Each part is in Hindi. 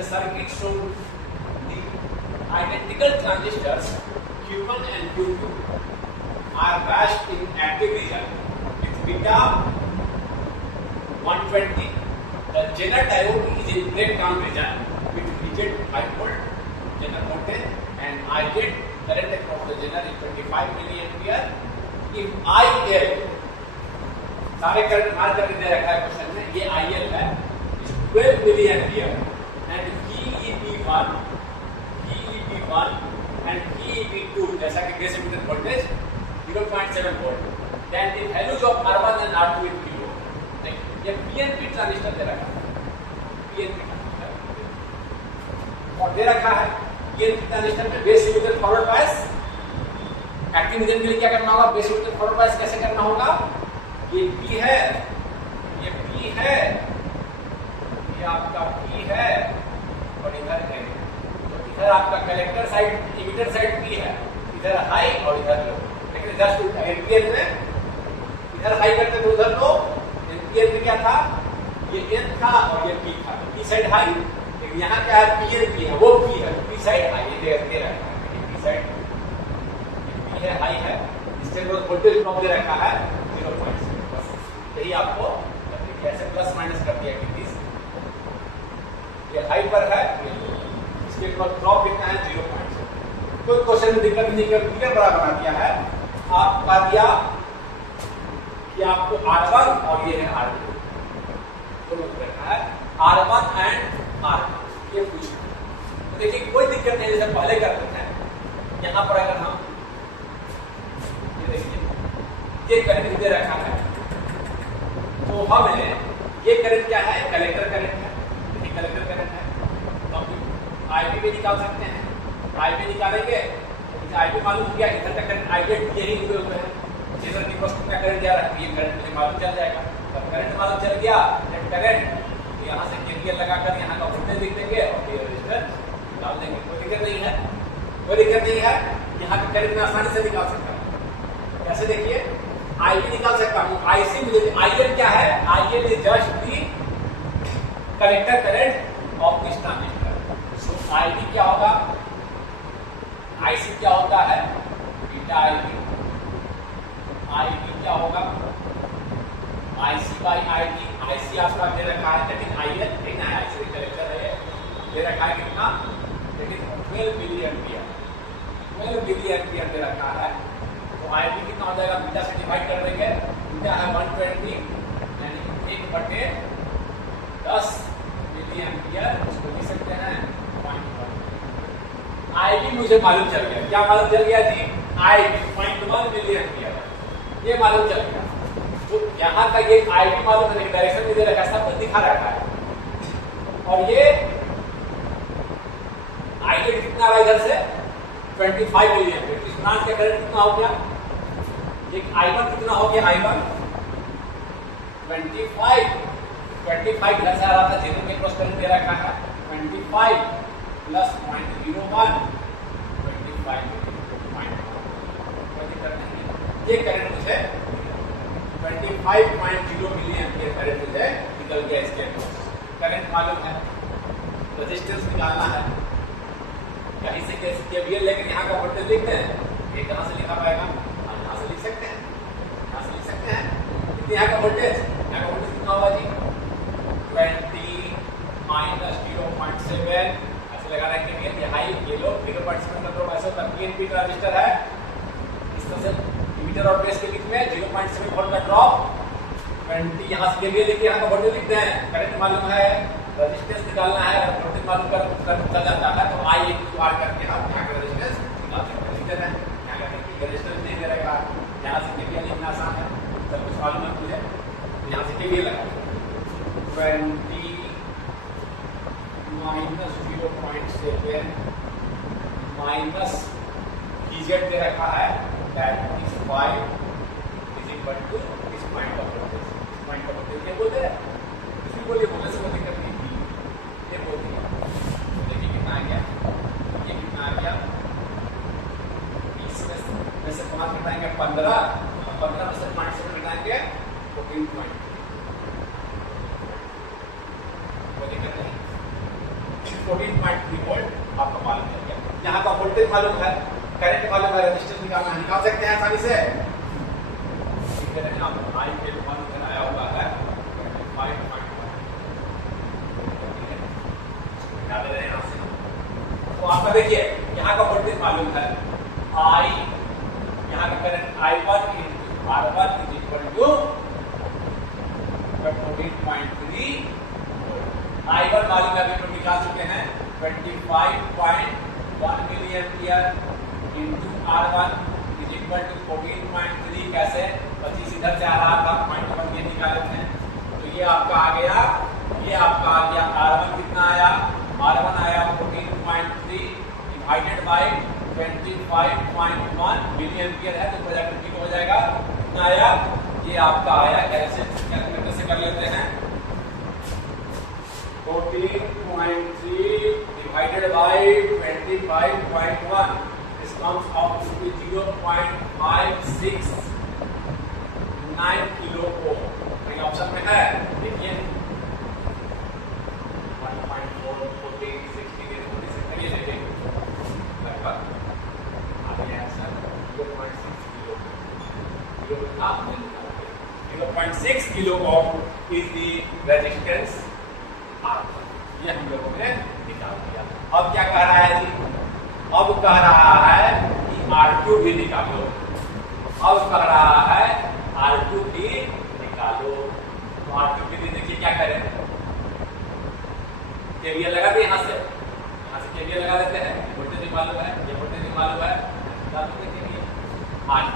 the circuit shows the identical transistors Q1 and Q2 are bashed in active region with beta 120. The Zener diode is in breakdown region with VZ 5 volt Zener voltage and IZ current across the Zener is 25 milliampere. If IL सारे करंट मार करके दे रखा है क्वेश्चन में, ये IL है 12 मिलियम्पियर एंड VEB1 एंड VEB2 जैसा कि base emitter voltage 0.7 volt, then the values of R1 and R2 in kilo. ये PNP ट्रांजिस्टर दे रखा है, PNP ट्रांजिस्टर और दे रखा है PNP ट्रांजिस्टर में base emitter forward bias. Active region के लिए क्या करना होगा, बेस एमिटर फॉरवर्ड बायस कैसे करना होगा, ये P है, ये P है, ये आपका P है और इधर है, तो इधर आपका collector side emitter side P है, इधर हाई और इधर लो। लेकिन जस्ट एम्पियर में इधर हाई करते तो उधर लो, एम्पियर में क्या था, ये N था और ये P था, P साइड हाई, लेकिन यहाँ क्या है PNP है, वो P है, P साइड हाई, ये दे रखा है, P साइड P है हाई है, इससे वोल्टेज ड्रॉप दे रखा है 0.6। यही आपको ऐसे प्लस माइनस कर दिया कि ये हाई पर है, इसके बाद ड्रॉप कितना है 0.7। कोई क्वेश्चन में दिक्कत नहीं कर, क्लियर बड़ा बना दिया है। आप बता दिया कि आपको R1 और ये है R2 दोनों रखा है, R1 एंड R2 ये पूछा। तो देखिए कोई दिक्कत नहीं, जैसे पहले करते थे। यहाँ पर अगर हम ये देखिए ये करंट दे रखा है, तो हमें ये करंट क्या है, कलेक्टर करंट है, कलेक्टर करंट है, तो हम IB भी निकाल सकते हैं। IB निकालेंगे तो IB मालूम हो गया, इधर का करंट IZ यही हुए हुए हैं, जिधर की वस्तु का करंट जा रहा है ये करंट मुझे मालूम चल जाएगा। तब करंट मालूम चल गया, नेट करंट यहाँ से KVL लगाकर यहाँ का वोल्टेज लिख देंगे और ये रेजिस्टर निकाल देंगे। कोई दिक्कत नहीं है, कोई दिक्कत नहीं है। यहाँ का करंट में आसानी से निकाल सकता हूँ। कैसे देखिए, IB निकाल सकता हूँ, IC मुझे IL क्या है, IL is just the collector current of this transistor. So IB क्या होगा, IC क्या होता है, बीटा IB, IB क्या होगा IC बाई ID। IC आपका दे रखा है, लेकिन IL नहीं है, IC कलेक्टर है, दे रखा है कितना, लेकिन 12 मिलियम्पियर, 12 मिलियम्पियर दे रखा है। तो IB कितना हो जाएगा, बीटा से डिवाइड कर देंगे, बीटा है 120 यानी 1/10 मिलियम्पियर, इसको लिख सकते हैं 0.1। IB मुझे मालूम चल गया, क्या मालूम चल गया जी, IB 0.1 मिलियम्पियर ये मालूम चल गया। तो यहाँ का ये IB मालूम है, डायरेक्शन में दे रखा है, सब कुछ दिखा रखा है। और ये IZ कितना रहा इधर से 25 मिलियम्पियर, इस ब्रांच का करंट कितना हो गया, एक I1 कितना हो गया, I1 25 इधर से आ रहा था, जेनर में क्रॉस करंट दे रखा है 25 प्लस 0.01 25 ये करंट मुझे 25.0 मिलियम्पियर करंट मुझे निकल गया। इसके करंट मालूम है, रेजिस्टेंस निकालना है, कहीं से कैसे KVL लेकर यहाँ का वोल्टेज लिखते हैं, ये कहाँ से लिखा पाएगा, यहाँ से लिख सकते हैं, यहाँ से लिख सकते हैं। यहाँ का वोल्टेज कितना होगा जी, 20 माइनस 0.7 ऐसे लगा रहा है KVL, ये हाई ये लो, 0.7 का ड्रॉप ऐसा होता है। PNP ट्रांजिस्टर है, इस तरह से इमिटर और बेस के बीच में 0.7 वोल्ट का ड्रॉप, 20 यहाँ से KVL लेके यहाँ का वोल्टेज लिखते हैं, करंट मालूम है, रेजिस्टेंस निकालना है, वोल्टेज मालूम कर जाता है, तो I इक्वल R करके हम यहाँ का रेजिस्टेंस निकाल सकते हैं। यहाँ का रेजिस्टेंस नहीं दे रहेगा, यहाँ से KVL लिखना आसान है, सब कुछ मालूम है मुझे, यहाँ से KVL लगा 20 माइनस 0.7 माइनस VZ दे रखा है, that is 5 is equal to this point of voltage। इस point of voltage क्या बोलते हैं, किसी को ये बोलने से कोई दिक्कत नहीं थी, ये बोलते हैं। तो देखिए कितना आ गया, ये कितना आ गया, 20 में से 5 घटाएंगे 15, और 15 में से 5 घटाएंगे 14.2। कोई दिक्कत नहीं। 14.3 वोल्ट आपको मालूम है क्या? यहाँ का वोल्टेज मालूम है, करंट मालूम है, रेजिस्टेंस निकालना है, निकाल सकते हैं आसानी से। ठीक है, आप आई के मान इधर आया हुआ है 5.1, निकाल रहे हैं यहाँ से। तो आपका देखिए यहाँ का वोल्टेज मालूम है आई, यहाँ का current I1 into R1 is equal to 14.3। I1 मालूम है, अभी हम निकाल चुके हैं 25.1 milli ampere into R1 is equal to 14.3। कैसे? 25 इधर से आ रहा था, 0.1 ये निकाले थे, तो ये आपका आ गया, ये आपका आ गया R1 कितना आया? R1 आया 14.3 डिवाइडेड बाय 25.1 मिली एम्पियर है, तो प्रोजेक्ट हो जाएगा कितना आया? ये आपका आया, कैलकुलेटर से कर लेते हैं, 14.3 divided by 25.1, this comes out to 0.569 kilo ohm. ये ऑप्शन में है, देखिए 1.4 14 16 46 ये देखिए लगभग आ गया answer 0.6 kilo. 0.6 kilo ohm is the resistance R1। ये हम लोगों ने निकाल दिया। अब क्या कह रहा है जी? अब कह रहा है कि R2 भी निकालो। अब कह रहा है R2 भी निकालो। तो R2 के लिए देखिए क्या करें, केवीएल लगा दे, यहाँ से केवीएल लगा देते हैं, वोल्टेज भी मालूम है, ये वोल्टेज भी मालूम है, आज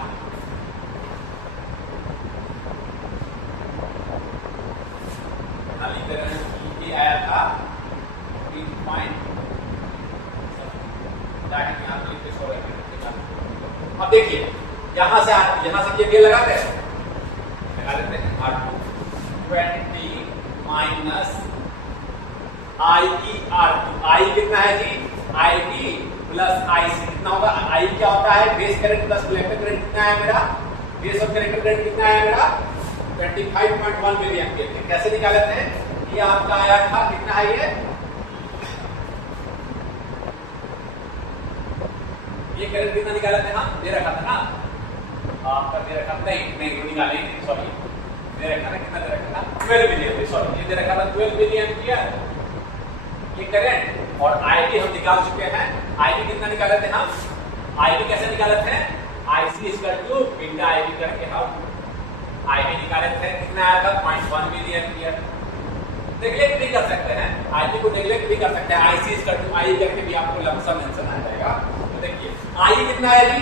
ये आया था 3.16। अब देखिए यहाँ से केवीएल लगा देते हैं, R2 20 माइनस IE/R2। I कितना है जी? IB प्लस IC कितना होगा? I क्या होता है? Base current plus collector current कितना है मेरा? बेस और कलेक्टर करंट कितना है मेरा? 25.1 मिली एम्पियर। कैसे निकालते हैं? ये आपका आया था कितना है ये करंट कितना निकाला था? हाँ दे रखा था ना आपका, दे रखा था नहीं वो निकाले, सॉरी दे रखा था, कितना दे रखा था? 12 मिली एम्पियर, सॉरी ये दे रखा था 12 मिली एम्पियर ये करंट। और IB हम निकाल चुके हैं। IB कितना निकाले थे हम? IB कैसे निकाले थे? IC equal to beta IB करके हम IB निकाले थे, कितना आया था? 0.1 मिली एम्पियर। नेगलेक्ट भी कर सकते हैं, IB को नेगलेक्ट भी कर सकते हैं, IC इक्वल टू I करके भी आपको लमसम आंसर आ जाएगा। तो देखिए I कितना है जी?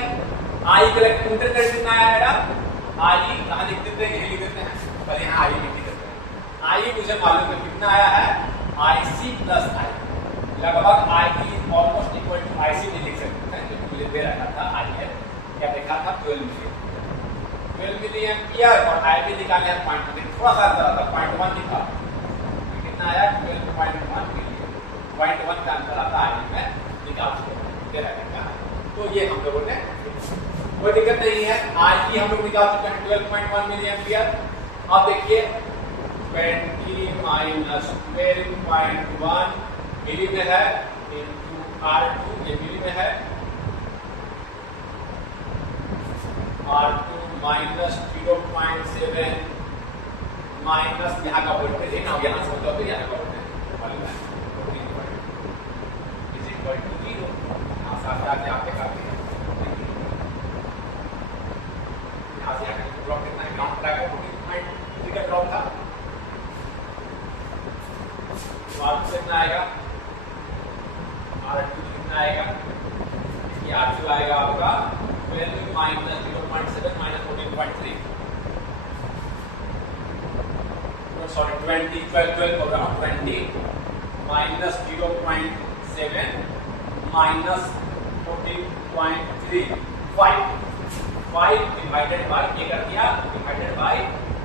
I कलेक्ट इंटरकरेंट कितना आया मेरा? I कहाँ लिख देते हैं? यही लिख देते हैं, पर यहाँ I लिख देते हैं। I मुझे मालूम है कितना आया है? IC प्लस I, लगभग IE almost equal to IC भी लिख सकते हैं, क्योंकि मुझे दे रखा था I है, क्या देखा था? 12 मिली एम्पियर। और IB निकाले हैं 0.1, थोड़ा सा अंतर आता 0.1 लिखा, कितना आया? 12.1 मिली, 0.1 का अंतर आता IB में, निकाल चुके दे रखा है। तो ये हम लोगों ने कोई दिक्कत नहीं है, IE हम लोग निकाल चुके हैं 12.1 मिली एम्पियर। अब देखिए 20 माइनस 12.1 मिली में है इंटू R2, ये मिली में है, R2 माइनस 0.7 माइनस यहाँ का वोल्टेज है ना, यहाँ से होता है यहाँ का वोल्टेज मालूम है इज इक्वल टू 0। यहाँ से आप जाके आप दिखाते हैं, यहाँ से आगे ड्रॉप कितना है? ग्राउंड पर आकर 14.3 का ड्रॉप था, R2 कितना आएगा? R2 कितना आएगा? ये R2 आएगा आपका 12 माइनस 0.7 माइनस 14.3, सॉरी 20 12 होगा 20 माइनस 0.7 माइनस 14.3 5 डिवाइडेड बाय, ये कर दिया डिवाइडेड बाय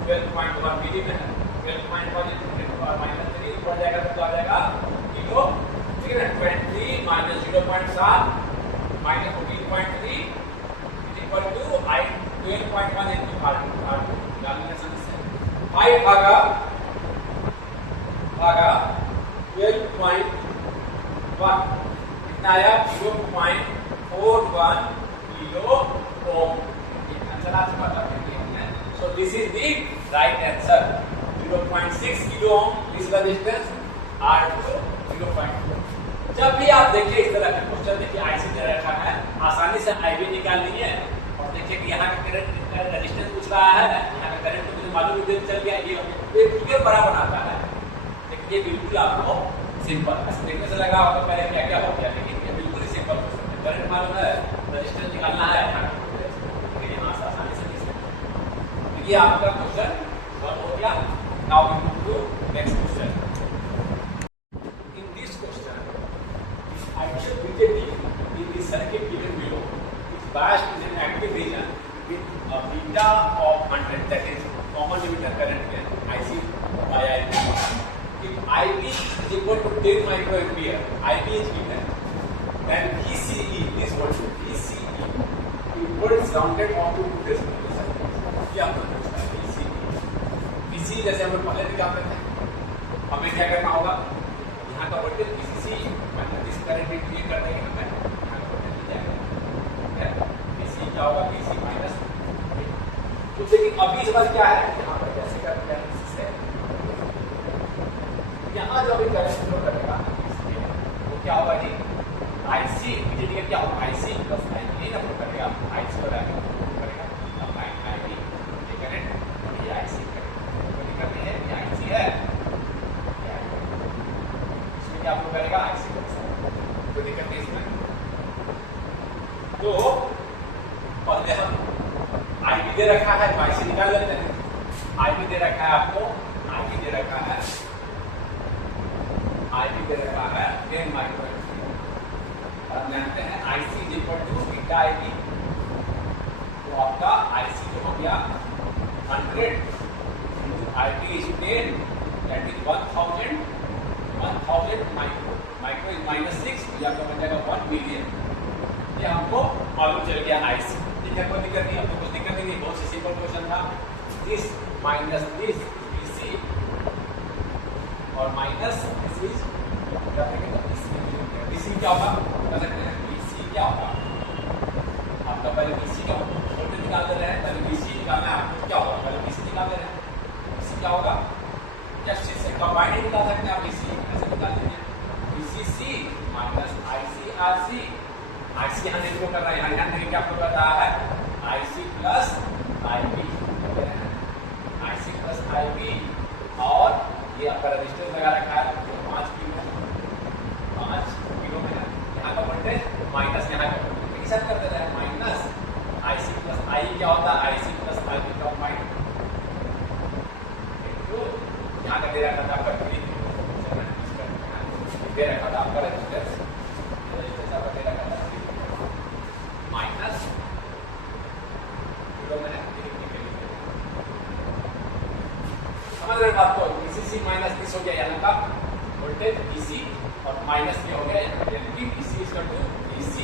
12.1 मिली में है, 12.1 माइनस 3 पड़ जाएगा तो आ जाएगा किलो, ठीक है ना? 20 minus 0.7 minus 14.3 is equal to I 12.1 into R2 calculation से 5 भागा 12.1 कितना आया 0.41 किलो ओम। चला पता so this is the right answer 0.6 kilo ohm this resistance R2 0.4। जब भी आप देखिए इस तरह का क्वेश्चन, देखिए आईसी दे रखा है, आसानी से आईवी निकालनी है और देखिए कि यहाँ का करंट रेजिस्टेंस पूछ रहा है, यहाँ का करंट तो मुझे मालूम है चल गया, ये फिगर बड़ा बनाता है। लेकिन ये बिल्कुल आपको सिंपल ऐसे देखने से लगा आपको पहले क्या क्या हो गया, लेकिन ये बिल्कुल ही सिंपल क्वेश्चन है। करंट मालूम है, रेजिस्टेंस निकालना है, यहाँ से आसानी से ये आपका क्वेश्चन सॉल्व हो गया। Now we move to next question. In this question actual BJT in the circuit given below is biased in an active region with a beta of 100, that is common emitter current here IC by IB. If IB is equal to 10 microampere, IB is given, then VCE is equal to VCE. Input is rounded onto 2 decimals. ये आपको पूछना है VCE। VCE जैसे हम पहले निकालते थे, हमें क्या करना होगा, यहाँ का वोल्टेज VCC इस करंट में ये कर देंगे, हमें यहाँ का वोल्टेज मिल जाएगा। VC क्या होगा, VC माइनस। तो देखिए अभी इस बार क्या है, यहाँ पर कैसे करते हैं इससे, यहाँ जो अभी करंट फ्लो करेगा वो क्या होगा जी, IC बीजेटी क्या होगा, IC प्लस IB ना फ्लो करेगा, IC पर आगे करेगा, अब IB ये करंट ये IC करेगा, कोई दिक्कत नहीं है, ये IC है, इसमें क्या फ्लो करेगा, IC कोई दिक्कत नहीं इसमें। तो पहले हम IB दे रखा है, IC निकाल लेते हैं। IB दे रखा है आपको, IB दे रखा है 10 माइक्रोएम्पियर और जानते हैं IC is equal to beta IB। तो आपका IC जो हो गया 100 IB is 10, that is 1000 micro is minus 6, या आपका बन जाएगा 1 मिलियन। ये हमको मालूम चल गया IC। ठीक है, कोई दिक्कत नहीं, हमको कुछ दिक्कत नहीं, बहुत ही सिंपल क्वेश्चन था। दिस माइनस दिस VC और माइनस दिस इज VC क्या होगा, बता सकते हैं VC क्या होगा, आपका पहले VC का वोल्टेज निकाल दे रहे हैं, पहले VC निकालना है आपको, क्या होगा, पहले VC निकाल दे रहे हैं, VC क्या होगा, क्या चीज से कंबाइंड निकाल सकते हैं आप, VC ऐसे निकाल दीजिए, VCC माइनस ICRC। IC यहाँ नहीं कर रहा है, यहाँ ध्यान देंगे आपको पता है IC plus IB, IC plus IB, और ये आपका रजिस्टर लगा रखा है 5 किलो में है, यहाँ का वोल्टेज माइनस यहाँ का वोल्टेज एक साथ कर दे रहा है, माइनस IC प्लस I क्या होता है, IC प्लस IB कंबाइंड। तो यहाँ का दे रखा था आपका दे रखा था आपका रेजिस्टेंस आपका दे रखा था माइनस किलो में है, समझ रहे बात को। VCC माइनस दिस हो गया यहाँ का वोल्टेज VC और माइनस ये हो गया यानी कि VC is equal to VC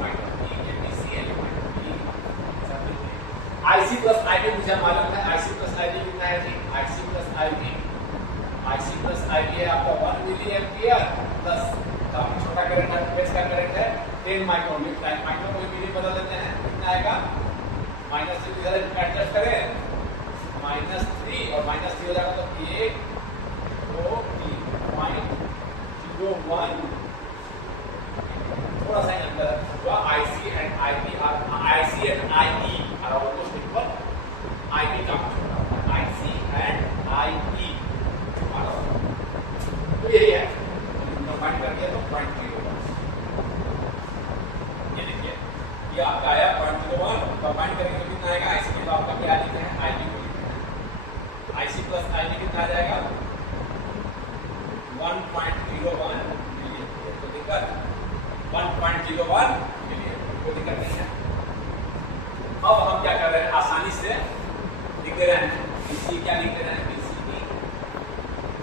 minus IC plus IB मुझे मालूम है, IC प्लस IB कितना है जी, IC प्लस IB है आपका 1 मिली एम्पियर प्लस काफी छोटा करंट है, बेस का करंट है 10 माइक्रोमीटर, माइक्रो को मिली बदल देते हैं, कितना आएगा, माइनस से इधर एडजस्ट करें, माइनस 3 और माइनस 3 हो जाएगा तो 1 2 3.01, थोड़ा सा अंतर हुआ। IC and IB are almost equal, IB का IC एंड IE तो यही है, कंबाइन कर दिया तो 0.01, ये देखिए ये आपका आया 0.01, कंबाइन करेंगे तो कितना आएगा, IC के तो आपका क्या लिखते हैं, IB को लिखते हैं, IC प्लस IB कितना आ जाएगा 1.01 मिलियन, तो दिक्कत 1.01 मिलियन, कोई दिक्कत नहीं है। अब हम क्या कर रहे हैं, आसानी से लिख दे रहे हैं, VC क्या लिख दे रहे हैं, VCD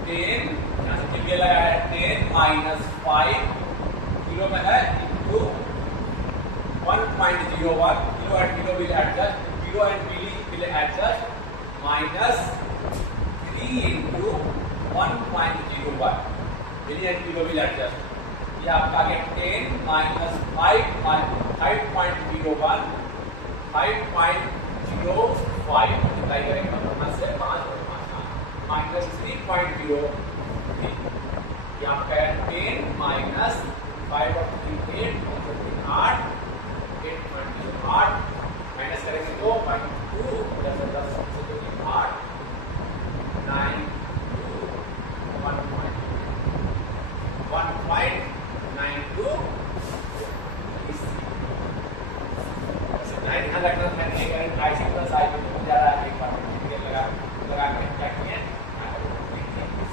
10 ये लगा है 10 माइनस 5 किलो में है into 1.01 kilo and kilo will adjust, kilo and milli will adjust, minus 3 into 1.01, linear zero will adjust. ये आपका आ गया 10 माइनस 5.01 5.05 मल्टीप्लाई करेंगे मतलब से 5 और 5 माइनस 3.03। ये आपका है 10 माइनस 5 और 3 8 8 माइनस करेंगे तो 2 10 से 8 9 1.92 ध्यान रखना था कि करंट IC प्लस I में जा रहा है। एक बार लगा के क्या किया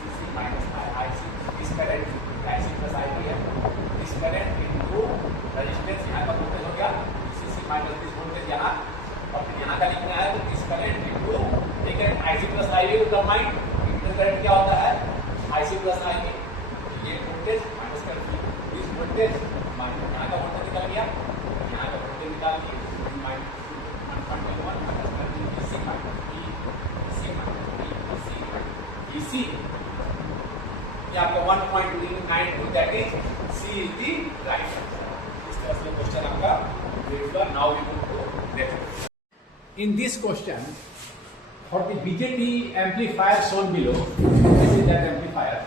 CC माइनस IC इस करंट IC प्लस I है इस करंट इनटू रेजिस्टेंस यहाँ का वोल्टेज हो गया CC माइनस दिस वोल्टेज यहाँ और फिर यहाँ का लिखना है तो इस करंट इनटू ठीक है IC प्लस I को कंबाइन इंटर करंट क्या होता है IC प्लस I ये वोल्टेज माइनस कर इस वोल्टेज माइनस यहाँ का वोल्टेज निकल गया यहाँ का वोल्टेज निकाल दिया माइनस 1.1 माइनस कर दिया EC ये आपका 1.92 that is C is the right answer. इस तरह से क्वेश्चन आपका होगा। Now we going to next. In this question for the BJT amplifier shown below, this is that amplifier.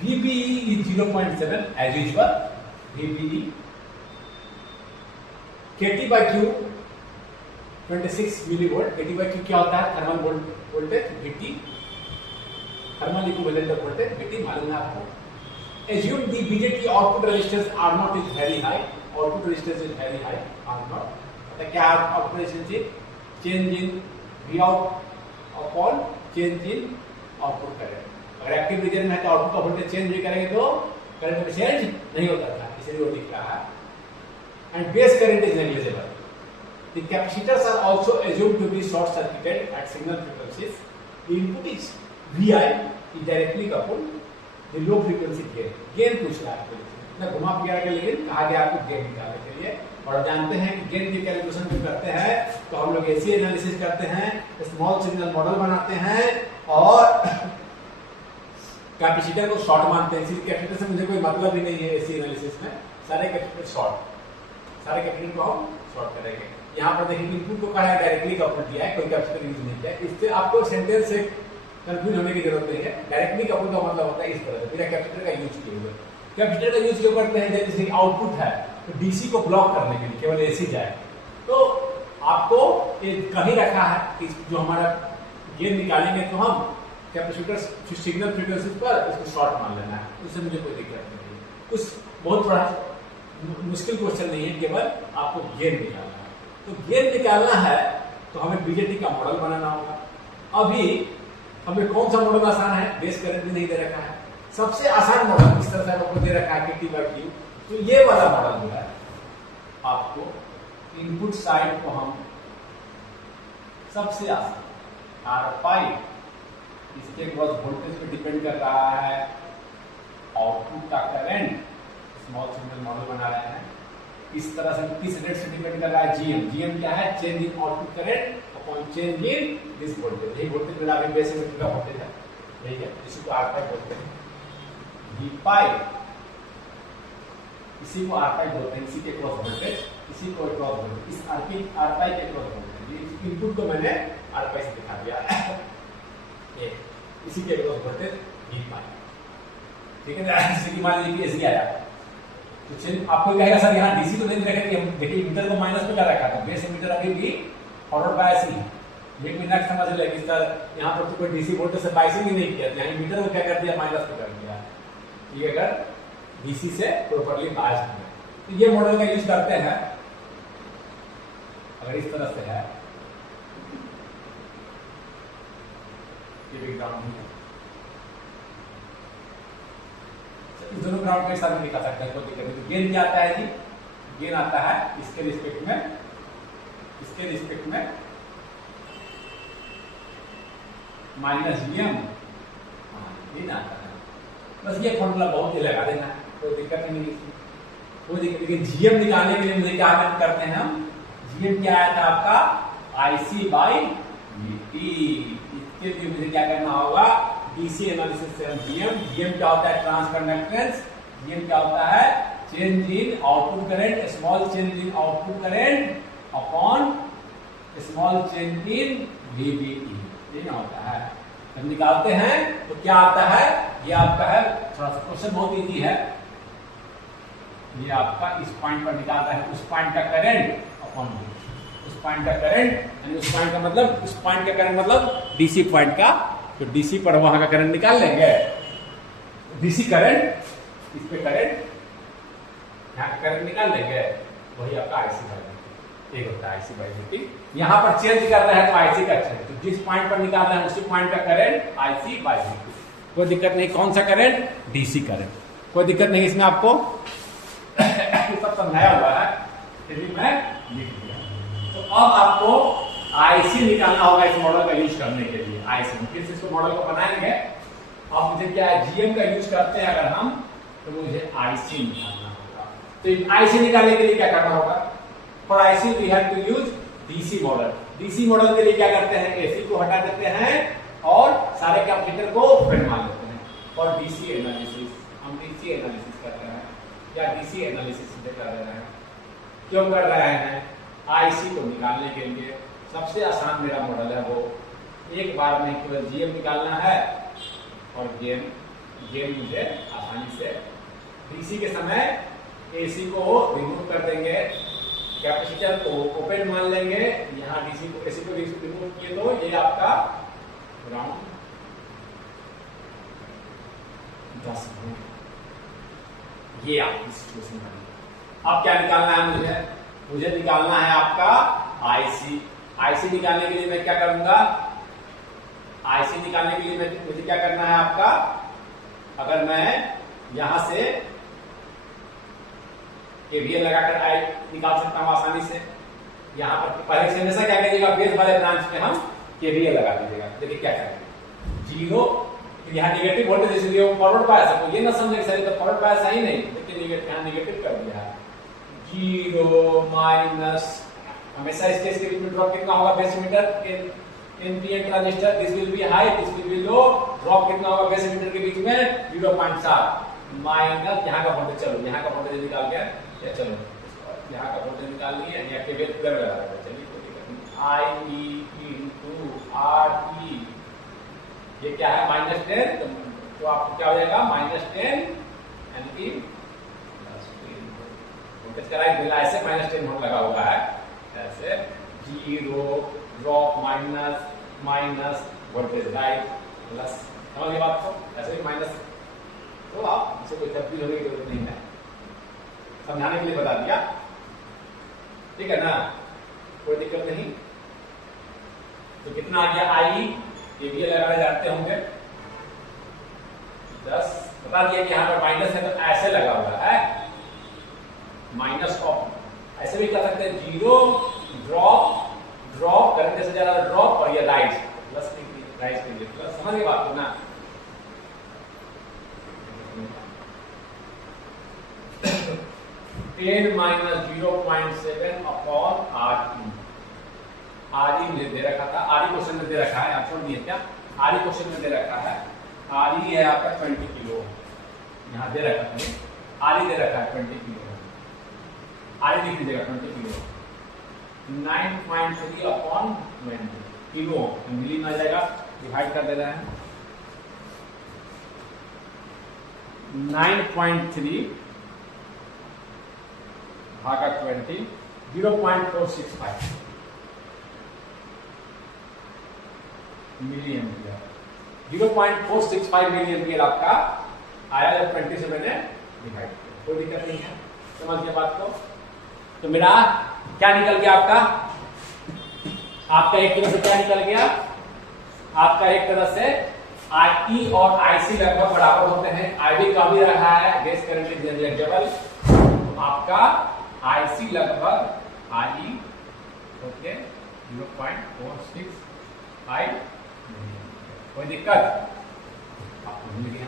VBE is 0.7 as usual. VBE. KT by Q 26 millivolt. KT by Q क्या होता है? Thermal voltage VT. Thermal equivalent of voltage VT मालूम है आपको। Assume the BJT output resistance R0 is very high. Output resistance is very high. R0. तो क्या output resistance is? Change in Vout upon change in output current। अगर एक्टिव रीजन में है तो आउटपुट का वोल्टेज चेंज भी करेंगे तो करंट में चेंज नहीं होता था, इसलिए वो दिख रहा है। And base current is negligible. The capacitors are also assumed to be short circuited at signal frequencies. The input is Vi is directly coupled the low frequency gain। Gain पूछ रहा है आपको, ना घुमा फिरा के, लेकिन कहा गया आपको गेन निकालने के लिए। और जानते हैं कि गेन की कैलकुलेशन भी करते हैं तो हम लोग एसी एनालिसिस करते हैं, स्मॉल सिग्नल मॉडल बनाते हैं और कैपेसिटर को शॉर्ट मानते हैं। इसी कैपेसिटर से मुझे कोई मतलब ही नहीं है एसी एनालिसिस में, सारे कैपेसिटर शॉर्ट, सारे कैपेसिटर को हम शॉर्ट करेंगे। यहाँ पर देखिए इनपुट को कहा है डायरेक्टली कपल्ड किया है, कोई कैपेसिटर यूज नहीं किया। इससे आपको सेंटेंस से कंफ्यूज होने की जरूरत नहीं है। डायरेक्टली कपल्ड का मतलब होता है इस तरह से, बिना कैपेसिटर का यूज किए हुए। कैपेसिटर का यूज क्यों करते हैं? जैसे आउटपुट है तो डीसी को ब्लॉक करने के लिए, केवल एसी जाए तो आपको कहीं रखा है कि जो हमारा गेन निकालेंगे तो हम कैपेसिटर सिग्नल फ्रीक्वेंसी पर इसको शॉर्ट मान लेना है, उससे मुझे कोई दिक्कत नहीं है। कुछ बहुत बड़ा मुश्किल क्वेश्चन नहीं है, केवल आपको गेन निकालना है। तो गेन निकालना है तो हमें बीजेटी का मॉडल बनाना होगा। अभी हमें कौन सा मॉडल आसान है? बेस करंट भी नहीं दे रखा है। सबसे आसान मॉडल इस तरह से आपको दे रखा है KT by Q, तो ये वाला मॉडल जो है आपको इनपुट साइड को हम सबसे आसान R5 इसके क्रॉस वोल्टेज पे डिपेंड कर रहा है, आउटपुट का करंट स्मॉल सिग्नल मॉडल बना रहे हैं। इस तरह से किस रेट से डिपेंड कर रहा है? GM क्या है? Change in output current upon change in this voltage. यही वोल्टेज मेरा अभी बेस इलेक्ट्रिक का वोल्टेज है, ठीक है, इसी को R5 बोलते हैं। V5 इसी को R5 बोलते हैं, इसी के क्रॉस वोल्टेज, इसी को क्रॉस वोल्टेज, इस R5 के क्रॉस वोल्टेज। इनपुट को मैंने R5 से दिखा दिया ये इसी के क्रॉस वोल्टेज V5, ठीक है ना। जैसे कि मान लीजिए एसी आया तो चलिए आपको कहेगा सर यहाँ डीसी तो नहीं रखा कि हम देखिए मीटर को माइनस में क्या रखा था, बेस मीटर अभी भी फॉरवर्ड बायस ही है। एक मिनट समझ ले कि सर यहाँ पर तो कोई डीसी वोल्टेज से बायसिंग ही नहीं किया, यहाँ मीटर को क्या कर दिया? माइनस में कर दिया। ये अगर डीसी से प्रॉपर्ली बायस है तो ये मॉडल का यूज करते हैं। अगर इस तरह से है ये भी ग्राउंड है, इस दोनों ग्राउंड के साथ में दिखा सकते हैं, कोई दिक्कत नहीं। तो गेन क्या आता है जी? गेन आता है इसके रिस्पेक्ट में माइनस GM गेन आता है। बस ये फॉर्मूला बहुत ही लगा देना है, कोई दिक्कत नहीं है, कोई दिक्कत। लेकिन GM निकालने के लिए मुझे क्या करते हैं हम? GM क्या आया था आपका? IC by VT। इसके लिए मुझे क्या करना होगा? डीसी एनालिसिस से हम डीएम क्या होता है ट्रांस कंडक्टेंस, डीएम क्या होता है change in output current, small change in output current upon small change in VBE, ये होता है। जब निकालते हैं तो क्या आता है, ये आपका है थोड़ा सा क्वेश्चन बहुत इजी है, ये आपका इस पॉइंट पर निकालता है उस पॉइंट का करंट अपॉन उस पॉइंट का करंट, यानी उस पॉइंट का मतलब उस पॉइंट का करंट मतलब डीसी पॉइंट का, तो डीसी पर वहां का करंट निकाल लेंगे, डीसी करंट इस पे करंट यहाँ का करंट निकाल लेंगे, वही आपका आईसी बाई dt, एक होता है आईसी बाई dt। यहाँ पर चेंज कर रहे हैं तो आईसी का चेंज, तो जिस पॉइंट पर निकाल रहे हैं उसी पॉइंट का करंट आईसी बाई dt, कोई दिक्कत नहीं। कौन सा करंट, डीसी करंट, कोई दिक्कत नहीं इसमें आपको सब समझाया हुआ है, फिर भी मैं लिख दिया। तो अब आपको आईसी निकालना होगा इस मॉडल का यूज करने के लिए, आईसी फिर से इसको मॉडल को बनाएंगे। अब मुझे क्या है जीएम का यूज करते हैं अगर हम, तो मुझे आईसी निकालना होगा। तो आईसी निकालने के लिए क्या करना होगा, for IC we have to use DC model. DC model के लिए क्या करते हैं, एसी को हटा देते हैं और सारे कैपेसिटर को ओपन मान लेते हैं। फॉर डीसी एनालिसिस हम डीसी एनालिसिस कर रहे हैं या डीसी एनालिसिस कर रहे हैं, क्यों कर रहे हैं, आईसी को निकालने के लिए। सबसे आसान मेरा मॉडल है वो, एक बार में केवल जीएम निकालना है और जीएम मुझे आसानी से, डीसी के समय एसी को रिमूव कर देंगे, कैपेसिटर को ओपन मान लेंगे, यहाँ डीसी को एसी को रिमूव किए तो ये आपका ग्राउंड 10 वोल्ट, ये आपकी सिचुएशन बनी। अब क्या निकालना है मुझे निकालना है आपका आईसी। आईसी निकालने के लिए मैं क्या करूंगा, आईसी निकालने के लिए मुझे क्या करना है आपका, अगर मैं यहां से केवीएल लगाकर आई निकाल सकता हूं आसानी से। यहां पर पहले से हमेशा क्या कीजिएगा, बेस वाले ब्रांच पे हम केवीएल लगा दीजिएगा। देखिए क्या करेंगे, जीरो, यहाँ निगेटिव वोल्टेज इसलिए फॉरवर्ड बायस है, तो ये ना समझे सर तो फॉरवर्ड बायस है ही नहीं, देखिए यहाँ निगेटिव कर दिया है, जीरो माइनस, हमेशा स्टेज के बीच में ड्रॉप कितना होगा base emitter NPN transistor, this will be high this will be low, drop कितना होगा बेस मीटर के बीच में 0.7 माइनस यहाँ का वोल्टेज, चलो यहाँ का वोल्टेज निकाल के या चलो यहाँ का वोल्टेज निकाल लिए या केवल पूरा लगा रहा, चलिए कोई दिक्कत नहीं, आई इनटू आर ई, ये क्या है -10, तो आपको क्या हो जाएगा -10 यानी कि वोल्टेज का राइट मिला ऐसे -10 वोल्ट लगा हुआ है, ऐसे zero drop minus voltage right plus, समझिए बात को, ऐसे भी माइनस, तो आप इसे कोई तब्दील होने की जरूरत नहीं है, समझाने के लिए बता दिया, ठीक है ना, कोई दिक्कत नहीं। तो कितना आ गया आई, ये भी लगाना जानते होंगे 10, बता दिया कि यहाँ पर माइनस है तो ऐसे लगा हुआ है माइनस ऑफ, ऐसे भी कर सकते हैं जीरो ड्रॉप करंट से ज्यादा ड्रॉप और ये राइज प्लस राइज के लिए प्लस, समझ गए बात को ना। 10 माइनस 0.7 अपॉन RE, RE मुझे दे रखा था, RE क्वेश्चन में दे रखा है, आप छोड़ दिए क्या, RE क्वेश्चन में दे रखा है, RE है आपका 20 किलो, यहाँ दे रखा था, RE दे रखा है 20 किलो, RE लिख दीजिएगा 20 किलो, 9.3 अपॉन 20 किलो, मिली में आ जाएगा, डिवाइड कर दे रहे हैं 9.3 भागा 20, 0.465 मिली एम्पियर, 0.465 मिली एम्पियर आपका आया जब 20 से मैंने डिवाइड किया, कोई दिक्कत नहीं है, समझ गया बात को। तो मेरा क्या निकल गया आपका एक तरह से क्या निकल गया, आपका एक तरह से आई और आईसी लगभग बराबर होते हैं, आईडी कम ही रहा है, बेस करंट इज नेग्लिजिबल, तो आपका आईसी लगभग आई ओके 0.465, कोई दिक्कत आपको मिल गया।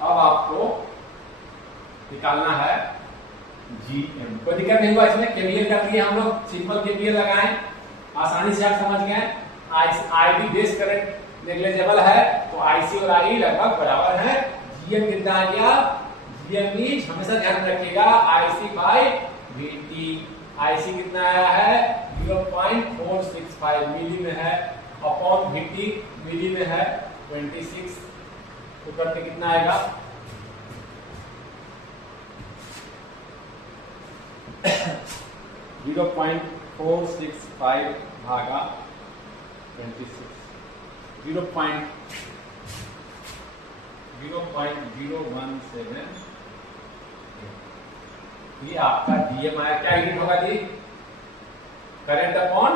अब आपको निकालना है जीएम, कोई दिक्कत नहीं हुआ इसमें, केवीएल कर लिए हम लोग, सिंपल केवीएल लगाएं, आसानी से आप समझ गए, आईडी बेस करंट नेग्लिजिबल है, तो आईसी और आई लगभग बराबर है। जीएम कितना आ गया, जीएम मींस हमेशा ध्यान रखिएगा आईसी बाय वीटी। आईसी कितना आया है 0.465 मिली में है, अपॉन वीटी मिली में है 26, तो करके कितना आएगा 0.465 भागा 26, 0.0117। ये आपका डीएम आया, क्या यूनिट होगा जी, करंट अपॉन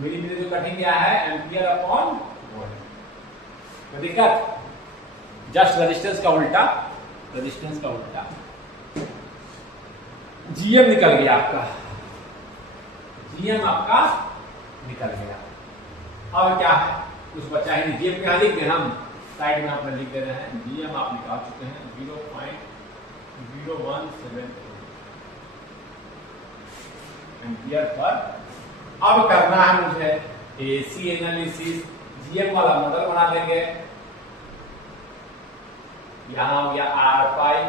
मिलीमीटर जो कटिंग गया है, एम्पियर अपॉन वोल्ट। तो दिक्कत जस्ट रेजिस्टेंस का उल्टा, रेजिस्टेंस का उल्टा। जीएम निकल गया आपका, जीएम आपका निकल गया। अब क्या है कुछ बचा ही नहीं, जीएम क्या लिख दे हम साइड में आपने लिख दे रहे हैं, जीएम आप निकाल चुके हैं 0.0174 एम्पियर पर। अब करना है मुझे एसी एनालिसिस, जीएम वाला मॉडल बना देंगे। यहां हो गया आर पाई,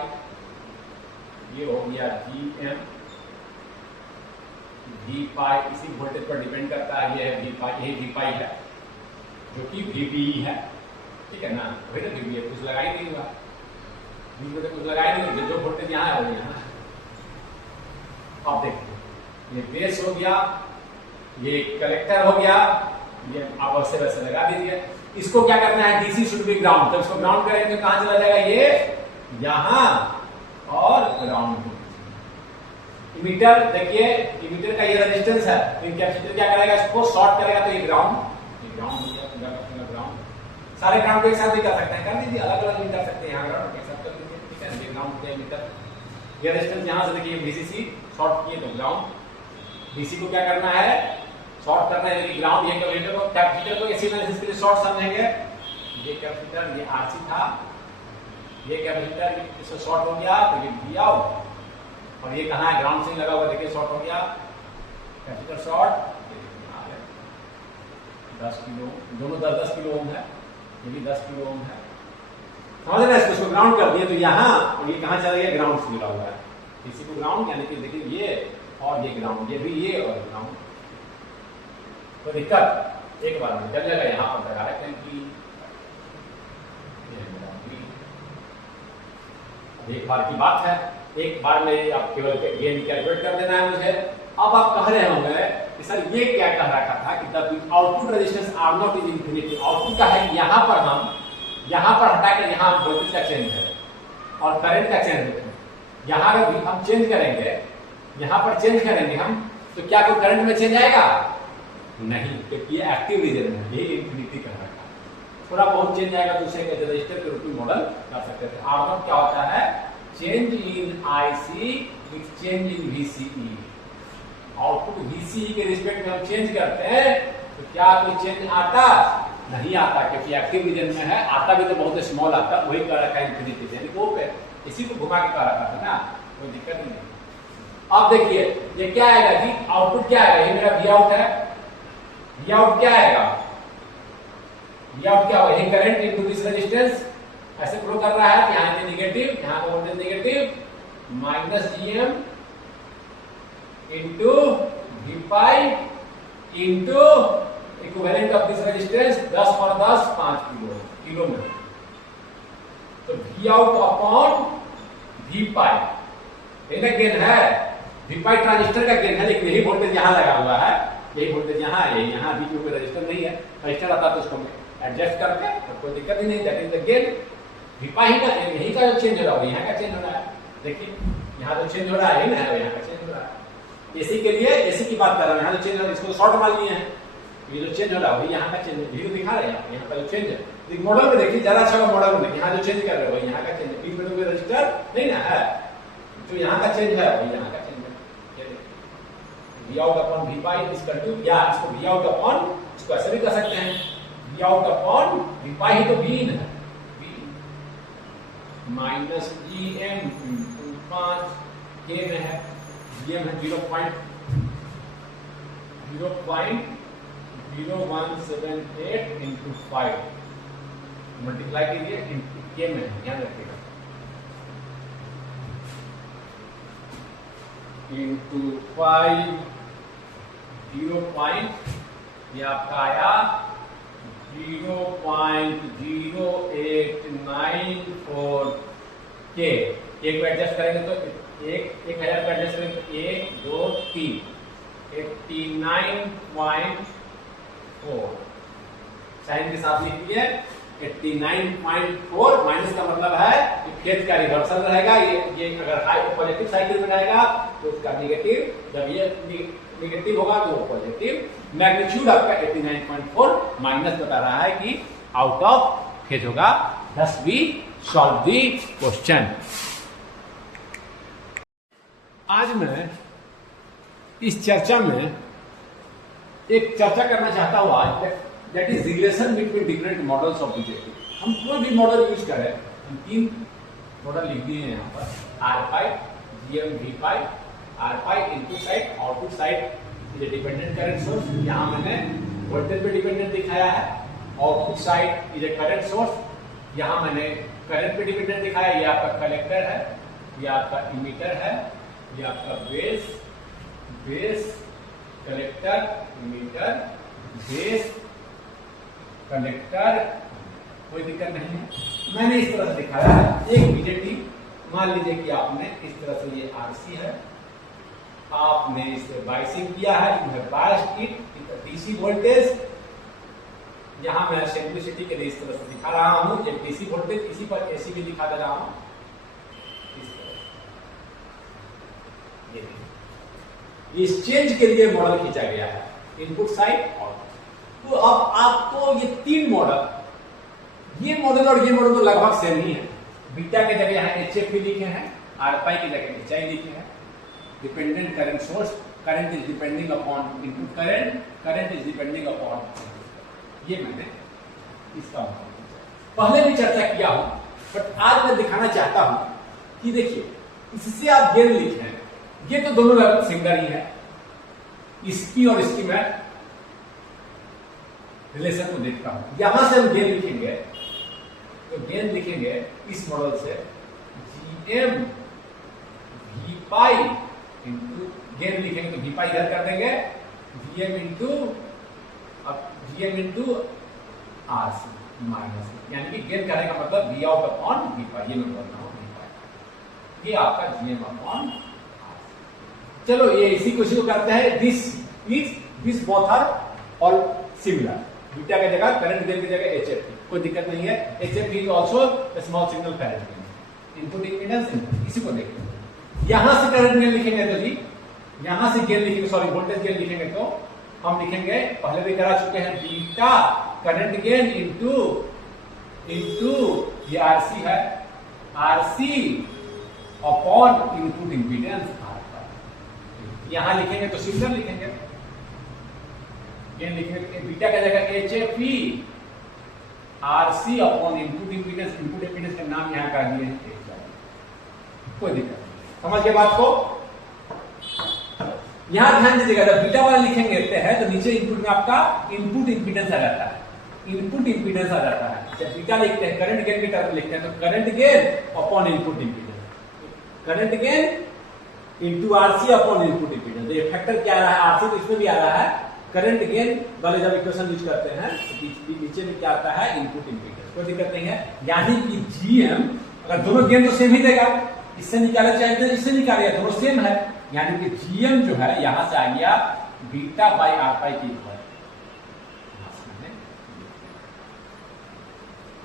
ये हो गया जीएम, वी पाई इसी वोल्टेज पर डिपेंड करता है, ये है वी पाई, यही वी पाई है जो कि वीपीई है, ठीक है ना, वही ना वीपीई, कुछ लगाई नहीं हुआ, वीपीई कुछ लगाई नहीं, जो वोल्टेज यहाँ है वो यहाँ। अब देखिए ये बेस हो गया, ये कलेक्टर हो गया, ये आप वैसे वैसे लगा दीजिए। इसको क्या करना है, डीसी शुड बी ग्राउंड, तो इसको ग्राउंड करेंगे तो कहां चला जाएगा, ये यहां और ग्राउंड। इमीटर देखिए, इमीटर का ये रेजिस्टेंस है, तो कैपेसिटर क्या करेगा, इसको शॉर्ट करेगा, तो ये ग्राउंड, ये ग्राउंड हो गया, पूरा का ग्राउंड। सारे ग्राउंड को एक साथ भी कर सकते हैं, कर दीजिए, अलग अलग भी कर सकते हैं, यहाँ ग्राउंड एक साथ कर दीजिए, ठीक है। ये ग्राउंड पे इमीटर, ये रेजिस्टेंस यहां से देखिए वीसीसी शॉर्ट किए तो ग्राउंड, डीसी को क्या करना है शॉर्ट करना है, ग्राउंड। ये कैपेसिटर को एसी एनालिसिस के लिए शॉर्ट समझेंगे, ये कैपेसिटर ये आरसी था, ये कैपेसिटर इससे शॉर्ट हो गया तो ये वी आउट, और ये कहां है ग्राउंड से लगा हुआ, देखिए शॉर्ट हो गया, कैपेसिटर शॉर्ट, 10 किलो, दोनों 10-10 किलो ओम है, ये भी 10 किलो ओम है, समझ रहे हैं। इसको ग्राउंड कर दिया तो यहाँ, और ये कहां चला गया, ग्राउंड से जुड़ा हुआ है, इसी को ग्राउंड, यानी कि देखिए ये और ये ग्राउंड, ये भी ये और ग्राउंड। तो दिक्कत एक बार में चल जाएगा, यहां पर लगा रहे हैं कि एक बार की बात है, एक बार में आप केवल गेन कैलकुलेट कर देना है मुझे। अब आप कह रहे होंगे कि सर ये क्या कह रखा था कि the output resistance R not is infinity, output का है यहां पर हम यहां पर हटाकर यहां वोल्टेज का चेंज है और करंट का चेंज है। यहां अगर हम चेंज करेंगे, यहां पर चेंज करेंगे हम, तो क्या कोई करंट में चेंज आएगा, नहीं, क्योंकि ये एक्टिव रीजन है, ये इंफिनिटी कह रखा है। थोड़ा बहुत चेंज आएगा तो उसे रजिस्टर के रूप में मॉडल कर सकते थे। आर नॉट क्या होता है, change in IC with change in VCE. Output VCE के रिस्पेक्ट में हम चेंज करते हैं तो क्या कोई चेंज आता, नहीं आता, क्योंकि एक्टिव रीजन में है, आता भी तो बहुत स्मॉल आता, वही कह रखा है इंफिनिटी, यानी वो पे इसी को घुमा के कह रखा था ना, कोई दिक्कत नहीं। अब देखिए ये क्या आएगा जी, आउटपुट क्या आएगा, ये मेरा वी आउट है, वी आउट क्या आएगा, वी आउट क्या होगा, ये करंट इनटू दिस रेजिस्टेंस ऐसे फ्लो कर रहा है, यहाँ पे नेगेटिव, यहाँ पे voltage negative, minus gm into V pi into equivalent of this resistance 10 और 10 5 किलो में, तो V out upon V pi, ये गेन है, वी पाई ट्रांजिस्टर का गेन है, लेकिन यही वोल्टेज यहाँ लगा हुआ है, यही वोल्टेज यहाँ है, यहाँ बीच में कोई रजिस्टर नहीं है, रजिस्टर आता तो उसको एडजस्ट करके तो कोई दिक्कत ही नहीं, दैट इज द गेन। वीपा ही का यही का जो चेंज हो रहा है, यहाँ का चेंज हो रहा है, देखिए यहाँ जो चेंज हो रहा है ना, यहाँ का चेंज हो रहा है। एसी के लिए एसी की बात कर रहा हूँ, यहाँ जो चेंज हो रहा है इसको शॉर्ट मान लिए हैं, ये जो चेंज हो रहा है वही यहाँ का चेंज है, तो दिखा रहे हैं यहाँ का जो चेंज है। मॉडल में देखिए जरा अच्छा मॉडल में देखिए, यहाँ जो चेंज कर रहे हो वही यहाँ का चेंज है, बीच में तो कोई रजिस्टर नहीं ना है, जो यहाँ का चेंज है वही यहाँ का चेंज है। V out upon V pi is equal to, या इसको वी आउट अपॉन, इसको ऐसे भी कर सकते हैं, वी आउट अपॉन वी पाई ही तो वी इन है, वी माइनस जीएम इनटू 5 के में है, जीएम है 0.005 0178 इंटू 5 मल्टीप्लाई कीजिए, इंटू के में ध्यान रखिएगा, इंटू 5 0. ये आपका आया 0.0894 के। एक को एडजस्ट करेंगे तो 1000 को एडजस्ट करेंगे तो 1 2 3 89.4 साइन के साथ लिख दिए 89.4 माइनस का मतलब है कि खेत का रिवर्सल रहेगा। ये अगर हाई पॉजिटिव साइकिल में रहेगा तो उसका नेगेटिव, जब ये नेगेटिव होगा तो पॉजिटिव। मैग्नीट्यूड आपका 89.4 माइनस बता रहा है कि आउट ऑफ फेज होगा। thus we solve the question। आज मैं इस चर्चा में एक चर्चा करना चाहता हूं आज, that is relation between different models of BJP. हम कोई भी मॉडल यूज करें, हम 3 मॉडल लिख दिए हैं यहाँ पर, R5 GM V5 R5 input side, output side is a dependent current source. यहाँ मैंने वोल्टेज पे डिपेंडेंट दिखाया है। Output side is a current source, यहाँ मैंने करंट पे डिपेंडेंट दिखाया। ये आपका कलेक्टर है, ये आपका इमीटर है, ये आपका base collector emitter base collector, कोई दिक्कत नहीं है। मैंने इस तरह से दिखाया है एक बीजेटी। मान लीजिए कि आपने इस तरह से, ये आरसी है, आपने इसे बाइसिंग किया है, बायस्ड इट डीसी वोल्टेज। यहां मैं सिंप्लिसिटी के लिए इस तरह से दिखा रहा हूं, ये डीसी वोल्टेज, इसी पर एसी भी दिखा दे रहा हूं इस तरह। इस चेंज के लिए मॉडल खींचा गया है, इनपुट साइड आउटपुट। तो अब आपको ये 3 मॉडल, ये मॉडल और ये मॉडल तो लगभग सेम ही है। बीटा के जगह यहाँ HF भी लिखे हैं, RPi की जगह HI लिखे हैं। Dependent current source, current is depending upon input current, current is depending upon, ये मैंने इसका पहले भी चर्चा किया हूं, बट आज मैं दिखाना चाहता हूं कि देखिए इससे आप गेन लिखे, ये तो दोनों लगभग सिंगल ही है। इसकी और इसकी मैं रिलेशन को देखता हूं। यहां से हम गेन लिखेंगे तो गेन लिखेंगे इस मॉडल से GM V5 इंटू, गेन लिखेंगे तो V5 इधर कर देंगे, GM इंटू RC माइनस, यानी कि गेन करने का मतलब V आउट अपॉन V5, ये मैं बोल रहा हूं V5, ये आपका GM अपॉन। चलो ये इसी को करते हैं। This both are all similar. Beta की जगह करंट गेन की जगह HF, कोई दिक्कत नहीं है। HF is also small signal parallel input impedance. इसी को देखिए, यहां से करंट गेन लिखेंगे तो जी, यहां से गेन लिखेंगे, सॉरी वोल्टेज गेन लिखेंगे तो हम लिखेंगे, पहले भी करा चुके हैं, बीटा करंट गेन इंटू ये RC है, RC अपॉन इनपुट इंपेडेंस। यहां लिखेंगे तो सिमिलर लिखेंगे, गेन लिखेंगे बीटा का जगह HFE RC upon input impedance. Input impedance का नाम यहां कर दिए हैं, कोई दिक्कत नहीं, समझ गए बात को। यहां ध्यान दीजिएगा, जब बीटा वाला लिखेंगे तो नीचे इनपुट में आपका इनपुट इंपेडेंस आ जाता है, इनपुट इंपेडेंस आ जाता है। जब बीटा लिखते हैं, करंट गेन की टर्म लिखते हैं तो current gain upon input impedance, current gain into RC upon input impedance. ये फैक्टर क्या आ रहा है, RC तो इसमें भी आ रहा है। करंट गेन वाले जब इक्वेशन यूज करते हैं तो नीचे में क्या आता है, इनपुट इंपेडेंस, कोई दिक्कत नहीं है। यानी कि GM, अगर दोनों गेन तो सेम ही देगा, इससे निकाले चाहे तो इससे निकालिए, दोनों सेम है। यानी कि GM जो है यहां से आ गया बीटा बाई RPi की इक्वल,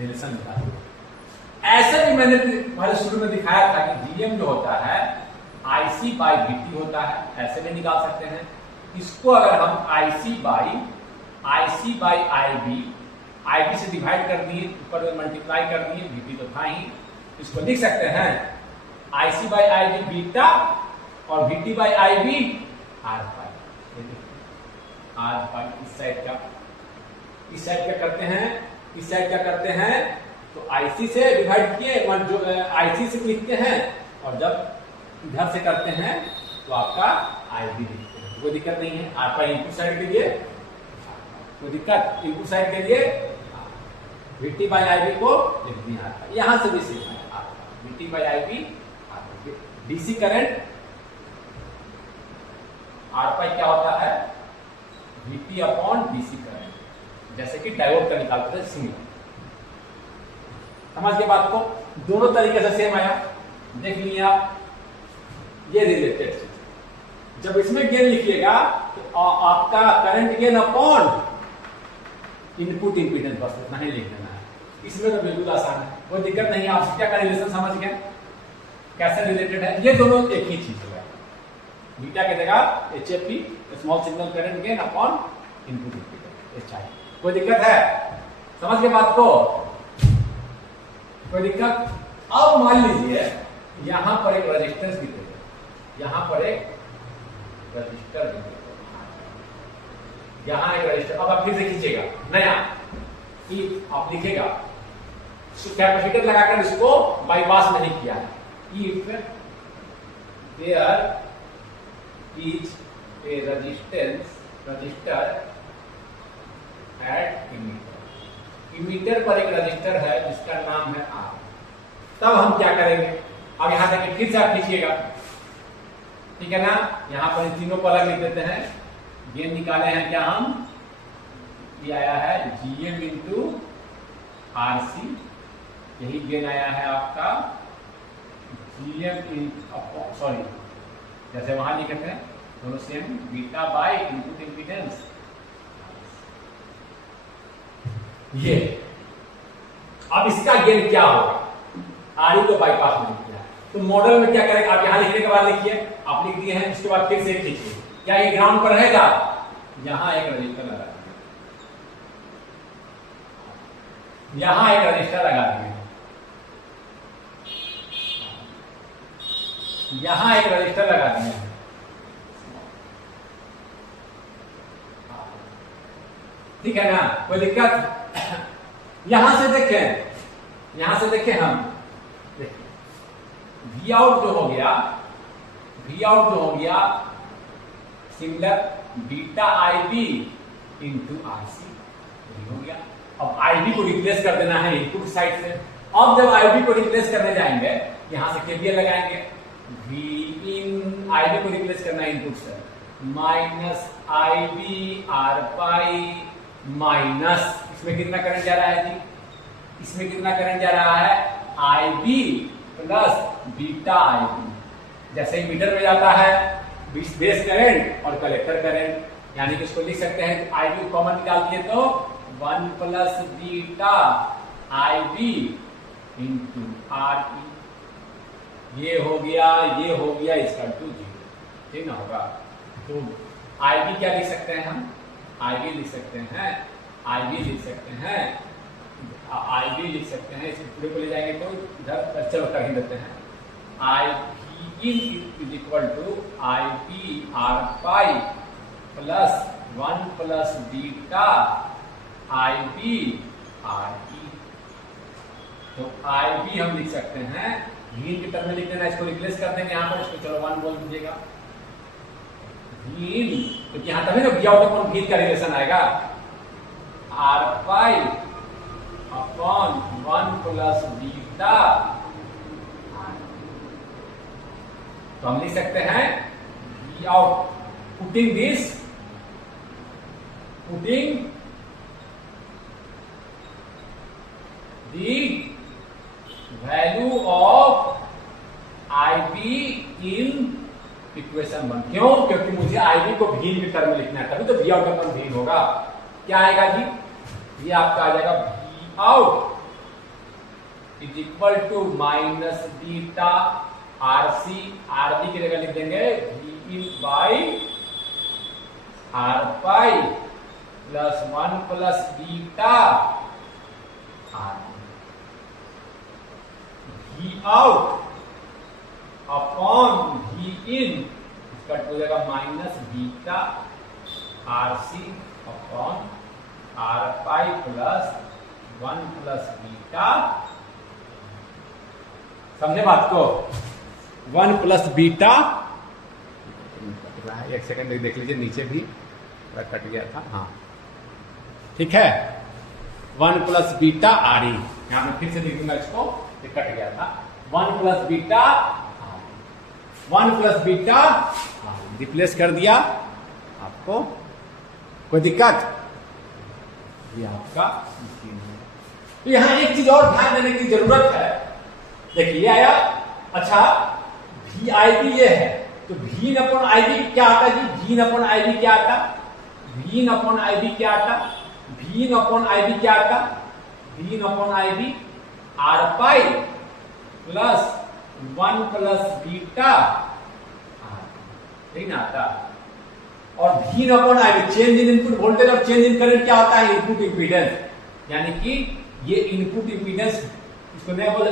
रिलेशन बता दिया। ऐसे भी मैंने पहले शुरू में दिखाया था कि GM जो होता है IC बाई VT होता है, ऐसे भी निकाल सकते हैं। इसको अगर हम IC बाई IB से डिवाइड कर दिए, ऊपर में मल्टीप्लाई कर दिए, VT तो था ही, इसको लिख सकते हैं IC बाई IB बीटा और VT बाई IB RPi। इस साइड क्या करते हैं, इस साइड क्या करते हैं, तो IC से डिवाइड किए, जो IC से लिखते हैं, और जब इधर से करते हैं तो आपका IB लिखते हैं, कोई दिक्कत नहीं है। RPi इनपुट साइड के लिए कोई दिक्कत? इनपुट साइड के लिए VT बाई IB को लिख दिया, यहां से भी सीखा है आपका VT by IB। DC current R pi क्या होता है? VT अपॉन डीसी करंट, जैसे कि डायोड का निकालते थे सिग्नल। समझ के बात को? दोनों तरीके से सेम आया, देख लिया ये रिलेटेड चीज। जब इसमें गेन लिखिएगा तो आपका current gain upon input impedance, बस इतना ही लिख देना है। इसमें तो बिल्कुल आसान है, कोई दिक्कत नहीं है। आप क्या का रिलेशन समझ गए, कैसे रिलेटेड है? ये दोनों एक ही चीज है। बीटा की जगह HFP small signal current gain upon input impedance HI। कोई दिक्कत है? समझ के बात को? कोई दिक्कत? अब मान लीजिए यहां पर एक रेजिस्टेंस भी दे, यहां पर एक रजिस्टर भी दे, यहां एक रजिस्टर। अब आप फिर से खींचेगा नया इफ आप लिखेगा, कैपेसिटर लगाकर इसको बाईपास नहीं किया है। If there is a register at emitter पर एक रजिस्टर है जिसका नाम है R। तब हम क्या करेंगे? अब यहां तक फिर से आप खींचिएगा, ठीक है ना? यहां पर तीनों को अलग लिख देते हैं। गेन निकाले हैं क्या हम? ये आया है GM इंटू RC, यही गेन आया है आपका GM सॉरी, जैसे वहां लिखे थे दोनों same, beta by input impedance. ये अब इसका गेन क्या होगा? RE को बाईपास नहीं किया, तो मॉडल में क्या करेंगे? आप यहां लिखने के बाद लिखिए, आप लिख दिए हैं, उसके बाद फिर से लिखिए। क्या ये ग्राउंड पर रहेगा? यहां एक रजिस्टर लगा दिए, यहां एक रजिस्टर लगा दिए, यहां एक रजिस्टर लगा दिए, ठीक है ना? कोई दिक्कत? यहां से देखें, यहां से देखें हम, वी आउट जो हो गया, वी आउट जो हो गया similar beta IB into RC हो गया। अब IB को रिप्लेस कर देना है इनपुट साइड से। अब जब IB को रिप्लेस करने जाएंगे, यहां से KVL लगाएंगे, V इन IB को रिप्लेस करना है इनपुट से, minus IB R pi minus, इसमें कितना करंट जा रहा है जी? इसमें कितना करंट जा रहा है? IB plus beta IB। जैसे ही मीटर में जाता है बेस करंट और कलेक्टर करंट, यानी कि इसको लिख सकते हैं IB को कॉमन निकाल दिए तो 1 plus beta IB into RE। ये हो गया इसका 2 0, ठीक ना होगा? तो IB क्या लिख सकते हैं हम? IB लिख सकते हैं, IB लिख सकते हैं, IB लिख सकते हैं। इसे पूरे को ले जाएंगे तो इधर चलो कर ही देते हैं। IB is equal to IB R pi plus 1 plus beta IB RE। तो IB हम लिख सकते हैं, मीन के टर्म में लिख देना, इसको रिप्लेस कर देंगे यहाँ पर, इसको चलो 1 बोल दीजिएगा। मीन तो यहां तभी ना वी आउट अपॉन वी का रिलेशन आएगा, R pi upon 1 plus beta. तो हम लिख सकते हैं V out, putting the value of IB in equation 1। क्यों? क्योंकि मुझे IB को भीन के टर्म में लिखना है, तभी तो वी आउट अपॉन भीन होगा। क्या आएगा जी? ये आपका आ जाएगा V out is equal to minus beta RC, RB की जगह लिख देंगे V in by R pi plus 1 plus beta RB। V out upon V in, इसका हो जाएगा minus beta RC upon R pi plus 1 plus beta. समझे बात को? 1 प्लस बीटा, एक सेकंड देख लीजिए, नीचे भी कट गया था। हाँ ठीक है, 1 प्लस बीटा आर ई, यहां पे फिर से लिख दूंगा इसको, ये कट गया था, 1 plus beta 1 plus beta replace कर दिया। आपको कोई दिक्कत? ये आपका तो यहां एक चीज और ध्यान देने की जरूरत है। देखिए आया, अच्छा वी आई बी ये है, तो वीन अपॉन आई बी क्या आता है जी? वीन अपॉन आई बी क्या आता? वीन अपॉन आई बी क्या आता? वीन अपॉन आई बी क्या आता? V in upon I B R pi plus 1 plus beta, ठीक ना आता। और V in upon I B change in input voltage और चेंज इन करंट क्या होता है? इनपुट इंपीडेंस, यानी कि ये इनपुट इंपीडेंस, इसको नहीं बोले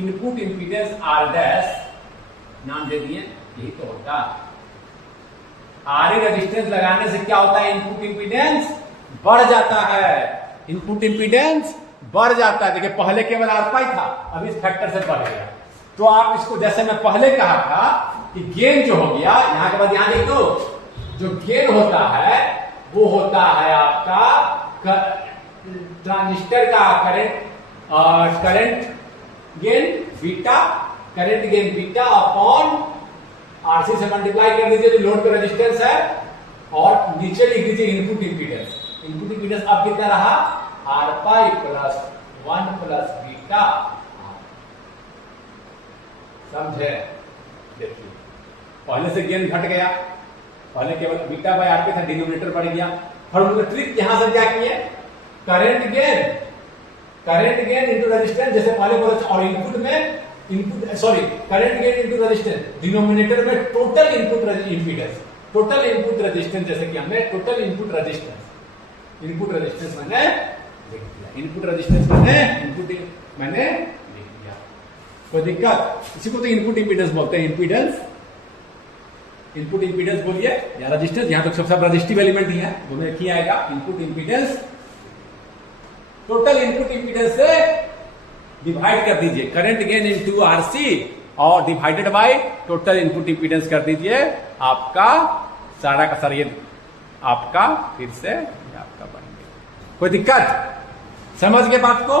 इनपुट इंपीडेंस आर डैश नाम दे दिए, यही तो होता। आर रेजिस्टेंस लगाने से क्या होता है? इनपुट इंपीडेंस बढ़ जाता है, इनपुट इंपीडेंस बढ़ जाता है। देखिए पहले केवल आर पाई था, अब इस फैक्टर से बढ़ गया। तो आप इसको, जैसे मैं पहले कहा था कि गेन जो हो गया, यहां के बाद यहां देख दो, जो गेन होता है वो होता है आपका ट्रांजिस्टर का current gain beta, current gain beta upon RC से मल्टीप्लाई कर दीजिए, जो लोड का रेजिस्टेंस है, और नीचे लिख दीजिए इनपुट इंपीडेंस। इनपुट इंपीडेंस अब कितना रहा? R pi plus 1 plus beta. समझे? देखिए पहले से गेन घट गया, पहले केवल बीटा बाय आर पे था, डिनोमिनेटर बढ़ गया। फॉर्मूला ट्रिक यहां से क्या किए? करंट गेन इनटू रेजिस्टेंस, जैसे पहले बोला, और इनपुट में current gain into resistance, denominator में total input impedance, total input resistance, जैसे कि हमने टोटल इनपुट रेजिस्टेंस मैंने लिख दिया, इनपुट रेजिस्टेंस मैंने लिख दिया। कोई दिक्कत? इसी को तो इनपुट इंपीडेंस बोलते हैं। इनपुट इंपीडेंस बोलिए या रेजिस्टेंस, यहां तक सब रेजिस्टिव एलिमेंट ही है, दोनों एक ही आएगा। Input impedance total input impedance से डिवाइड कर दीजिए, करंट गेन इनटू आरसी, और divided by total input impedance कर दीजिए। आपका सारा का सारा ये आपका फिर से आपका बन गया। कोई दिक्कत? समझ गए बात को?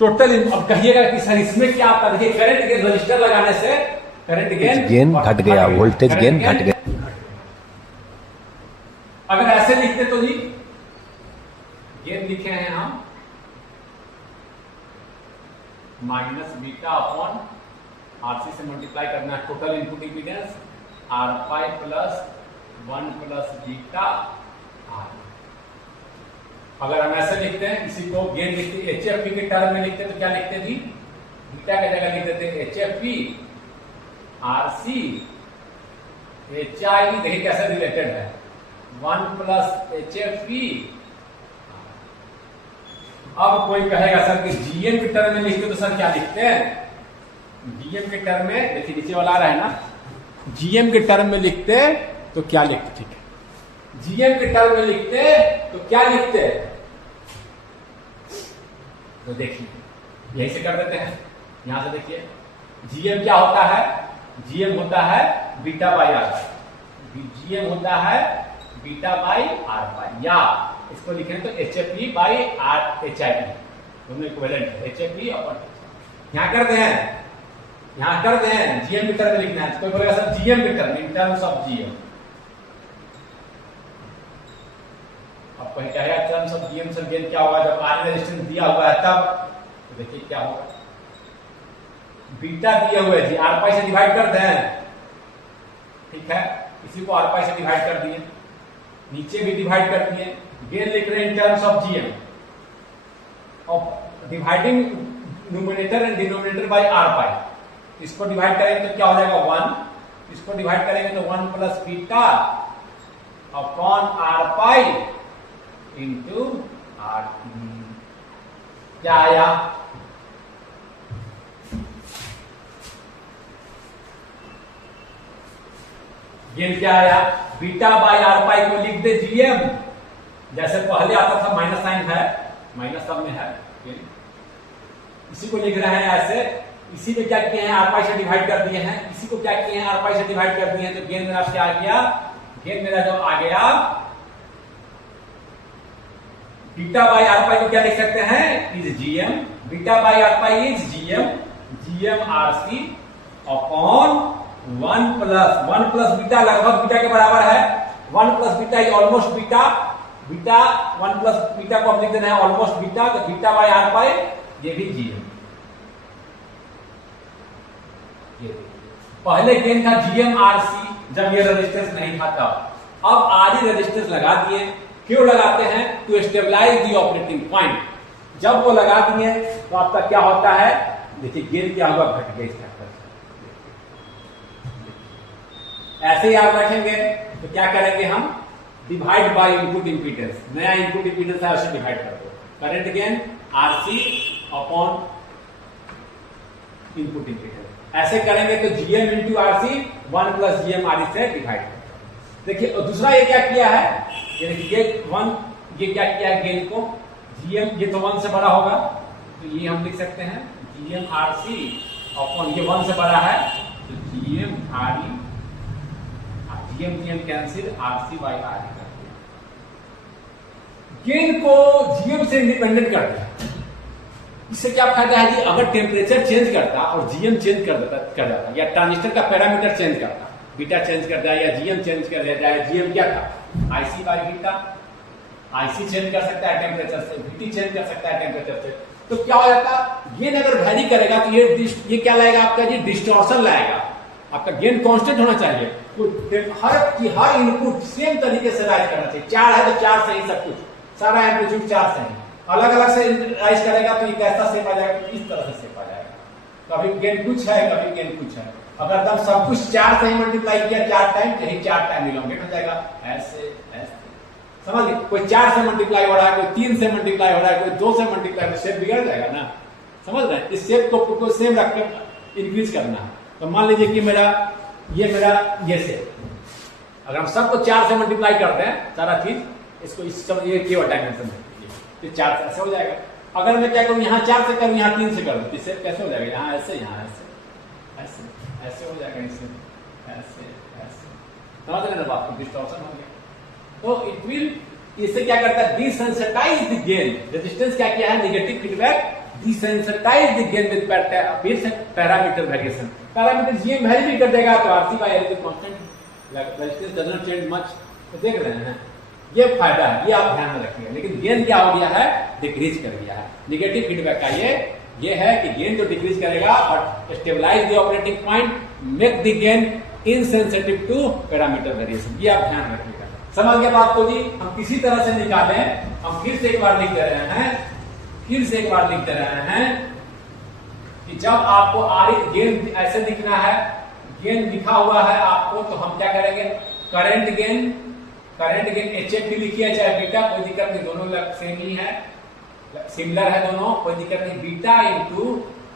टोटल अब कहिएगा कि सर इसमें क्या आता है? देखिए करंट गेन रजिस्टर लगाने से करंट गेन घट गया, वोल्टेज गेन घट गया। अगर ऐसे लिखते तो जी, गेन लिखे हैं हम माइनस बीटा अपॉन आरसी से मल्टीप्लाई करना है total input impedance, R pi plus 1 plus beta R. अगर हम ऐसे लिखते हैं, इसी को गेन लिखते, एचएफपी के टर्म में लिखते तो क्या लिखते जी? बीटा की जगह लिख देते एचएफपी आरसी एचआई। देखिए कैसे रिलेटेड है, 1 प्लस एचएफपी। अब कोई कहेगा सर कि जीएम के टर्म में लिखते तो सर क्या लिखते हैं? जीएम के टर्म में, देखिए नीचे वाला आ रहा है ना, जीएम के टर्म में लिखते तो क्या लिखते? ठीक है, जीएम के टर्म में लिखते तो क्या लिखते? तो देखिए यही से कर देते हैं, यहां से देखिए जीएम क्या होता है? जीएम होता है beta by R pi, gm होता है बीटा बाई आर पाई, या इसको लिखें तो H F E by R H I P, दोनों इक्विवेलेंट है। एच एफ ई अपन यहां करते हैं, यहां करते हैं जीएम के टर्म में लिखना है। कोई बोलेगा सर जीएम के term, in terms of GM. अब कोई कहेगा terms of GM sir gain क्या होगा? जब आर रेजिस्टेंस दिया हुआ है तब, तो देखिए क्या होगा, बीटा दिए हुए जी, आर पाई से डिवाइड करते हैं, ठीक है, इसी को आर पाई से डिवाइड कर दिए, नीचे भी डिवाइड कर दिए, गेन लिख रहे हैं इन टर्म्स ऑफ जीएम, और dividing numerator and denominator by R pi. इसको डिवाइड करेंगे तो क्या हो जाएगा? 1, इसको डिवाइड करेंगे तो 1 plus beta upon R pi into R. क्या आया? गेन क्या आया? बीटा बाई आर पाई को लिख दे जीएम, जैसे पहले आता था, माइनस साइन है, माइनस सब में है, इसी को लिख रहे हैं ऐसे। इसी में क्या किए हैं? आर पाई से डिवाइड कर दिए हैं, इसी को क्या किए हैं? आर पाई से डिवाइड कर दिए हैं। तो गेन मेरा क्या आ गया? गेन मेरा जब आ गया बीटा बाई आर पाई को क्या लिख सकते हैं, is gm, beta by R pi is gm, gm R C upon 1 plus beta, लगभग बीटा के बराबर है, 1 plus beta is almost beta, beta 1 plus beta को हम लिख देना है ऑलमोस्ट बीटा, तो बीटा बाई आर पाई ये भी जीएम। पहले गेन था जीएम आर सी जब ये रेजिस्टेंस नहीं था तब, अब आरई रेजिस्टेंस लगा दिए, क्यों लगाते हैं, to stabilize the operating point. जब वो लगा दिए तो आपका क्या होता है, देखिए गेन क्या होगा, घट गया इस फैक्टर से। ऐसे ही आप रखेंगे तो क्या करेंगे हम, डिवाइड बाय इनपुट इंपीडेंस, नया इनपुट इंपीडेंस है उसे डिवाइड कर दो, current gain RC upon input impedance, ऐसे करेंगे तो GM into RC 1 plus GM RC से डिवाइड कर दो। देखिए दूसरा ये क्या किया है, ये देखिए 1, ये क्या किया है, गेन को जीएम, ये तो 1 से बड़ा होगा तो ये हम लिख सकते हैं जीएम आरसी अपॉन, ये 1 से बड़ा है तो GM RE, GM cancel, RC by RE कर दिया। गेन को जीएम से इंडिपेंडेंट कर दिया। इससे क्या फायदा है जी, अगर टेम्परेचर चेंज करता और जीएम चेंज कर जाता या ट्रांजिस्टर का पैरामीटर चेंज करता, बीटा चेंज कर दिया या जीएम चेंज कर दिया, जीएम क्या था, IC by beta, IC change कर सकता है टेम्परेचर से, बीटी चेंज कर सकता है टेम्परेचर से, तो क्या हो जाता, गेन अगर वैरी करेगा तो ये क्या लाएगा आपका जी, डिस्टॉर्शन लाएगा। आपका गेन कांस्टेंट होना चाहिए, हर इनपुट सेम तरीके से राइज करना चाहिए, 4 है तो 4 से ही सब कुछ, सारा एम्पलीट्यूड 4 से ही, अलग अलग से राइज करेगा तो ये कैसा सेप आ जाएगा, इस तरह से सेप आ जाएगा, कभी गेन कुछ है कभी गेन कुछ है। अगर तब सब कुछ 4 से ही मल्टीप्लाई किया 4 टाइम, तो यही 4 टाइम इलोंगेट हो जाएगा, ऐसे ऐसे समझ लीजिए, कोई 4 से मल्टीप्लाई हो रहा है, कोई 3 से मल्टीप्लाई हो रहा है, कोई 2 से मल्टीप्लाई, तो शेप बिगड़ जाएगा ना, समझ रहे हैं। इस शेप को सेम रख कर इंक्रीज करना है। तो मान लीजिए कि मेरा ये शेप, अगर हम सबको 4 से मल्टीप्लाई करते हैं सारा चीज, इसको इस सब ये केवल डायमेंशन है, तो 4 से ऐसे हो जाएगा। अगर मैं क्या करूं, यहाँ 4 से करूं, यहाँ 3 से करूं, तो शेप कैसे हो जाएगा, यहाँ ऐसे, यहाँ ऐसे, ऐसे ऐसे हो जाएगा, इससे ऐसे ऐसे, समझ रहे ना बात, डिस्टॉर्शन हो गया। तो इट विल, इससे क्या करता है, डिसेंसिटाइज द गेन, रेजिस्टेंस क्या किया है, negative feedback, desensitize the gain with parameter variation, parameter gm vary भी कर देगा तो RC by RC constant, resistance does not change much. तो देख रहे हैं ये फायदा है, ये आप ध्यान में रखिएगा। लेकिन गेन क्या हो गया है, डिक्रीज कर दिया है। नेगेटिव फीडबैक का ये है कि गेन तो डिक्रीज करेगा और stabilize the operating point, make the gain insensitive to parameter variation, ये आप ध्यान रखिएगा। समझ गया बात को जी। हम किसी तरह से निकालें, हम फिर से एक बार लिख दे रहे हैं कि जब आपको गेन ऐसे लिखना है, गेन लिखा हुआ है आपको, तो हम क्या करेंगे, करंट गेन HF भी लिखिए चाहे बीटा, कोई दिक्कत नहीं, दोनों सेम ही है, सिमिलर है दोनों, कोई दिक्कत नहीं। बीटा इंटू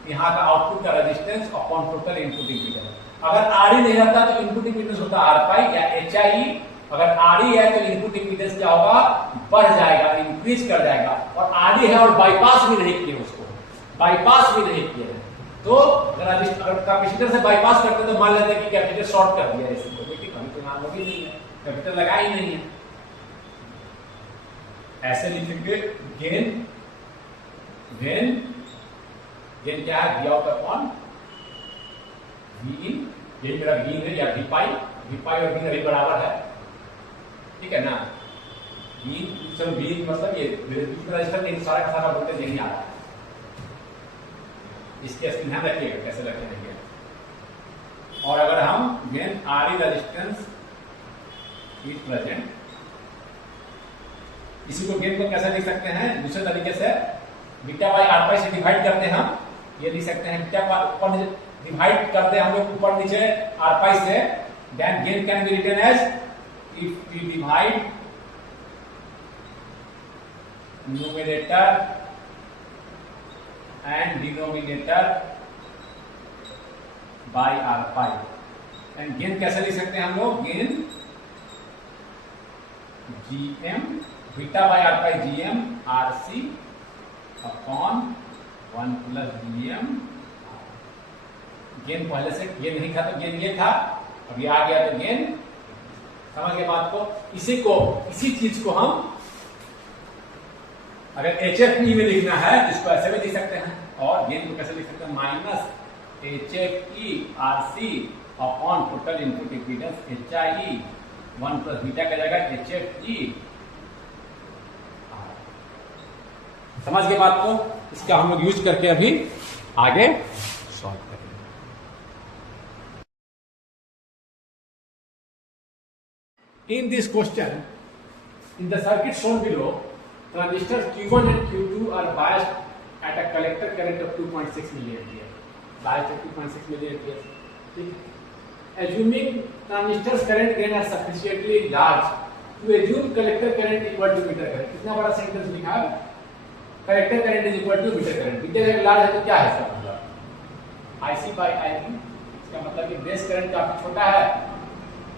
यहाँ का आउटपुट का resistance upon total input impedance. अगर RE नहीं रहता तो इनपुट इंपीडेंस होता R पाई या HI, अगर RE है तो इनपुट इंपीडेंस क्या होगा, बढ़ जाएगा, इंक्रीज कर जाएगा। और RE है और बाईपास भी नहीं किए, उसको बाईपास भी नहीं किए, तो अगर कैपेसिटर से बाईपास करते तो मान लेते कि कैपेसिटर शॉर्ट कर दिया इसको, लेकिन अभी तो नाम भी नहीं है, कैपेसिटर लगा ही नहीं है। ऐसे लिखेंगे गेन क्या है, वी आउट अपॉन वी इन, ये मेरा गेन है या वी पाई और गेन अभी बराबर है, ठीक है ना। चलो वी मतलब ये रजिस्टर में सारा का सारा वोल्टेज यही आ रहा है, इसके ध्यान रखिएगा कैसे रखेंगे। और अगर हम gain RE resistance is present, इसी को गेन को कैसे लिख सकते हैं, दूसरे तरीके से बीटा बाई आर पाई से डिवाइड करते हैं हम, ये लिख सकते हैं बीटा ऊपर डिवाइड करते हैं हम लोग ऊपर नीचे आर पाई से, then gain can be written as if we divide numerator and denominator by R pi. And gain कैसे लिख सकते हैं हम लोग, gain GM beta by R pi GM RC upon 1 plus GM। Gain पहले से ये नहीं था तो गेन ये था, अब ये आ गया तो गेन, समझ गए बात को। इसी चीज को हम अगर HFE में लिखना है तो इसको ऐसे भी लिख सकते हैं, और गेन को कैसे लिख सकते हैं, minus HFE RC upon total input impedance HIE 1 plus beta का जगह HFE। समझ गए बात को? इसका हम लोग यूज करके अभी आगे सॉल्व करेंगे। In this question, in the circuit shown below, transistors Q1 and Q2 are biased at a collector current of 2.6 milliampere. Biased at 2.6 milliampere. ठीक है? Assuming transistors current gain are sufficiently large to assume collector current equal to meter current. कितना बड़ा सेंटेंस लिखा है? Collector current is equal to meter current. Emitter अगर लार्ज है तो क्या है इसका मतलब? IC by IQ. इसका मतलब कि बेस करंट काफी छोटा है,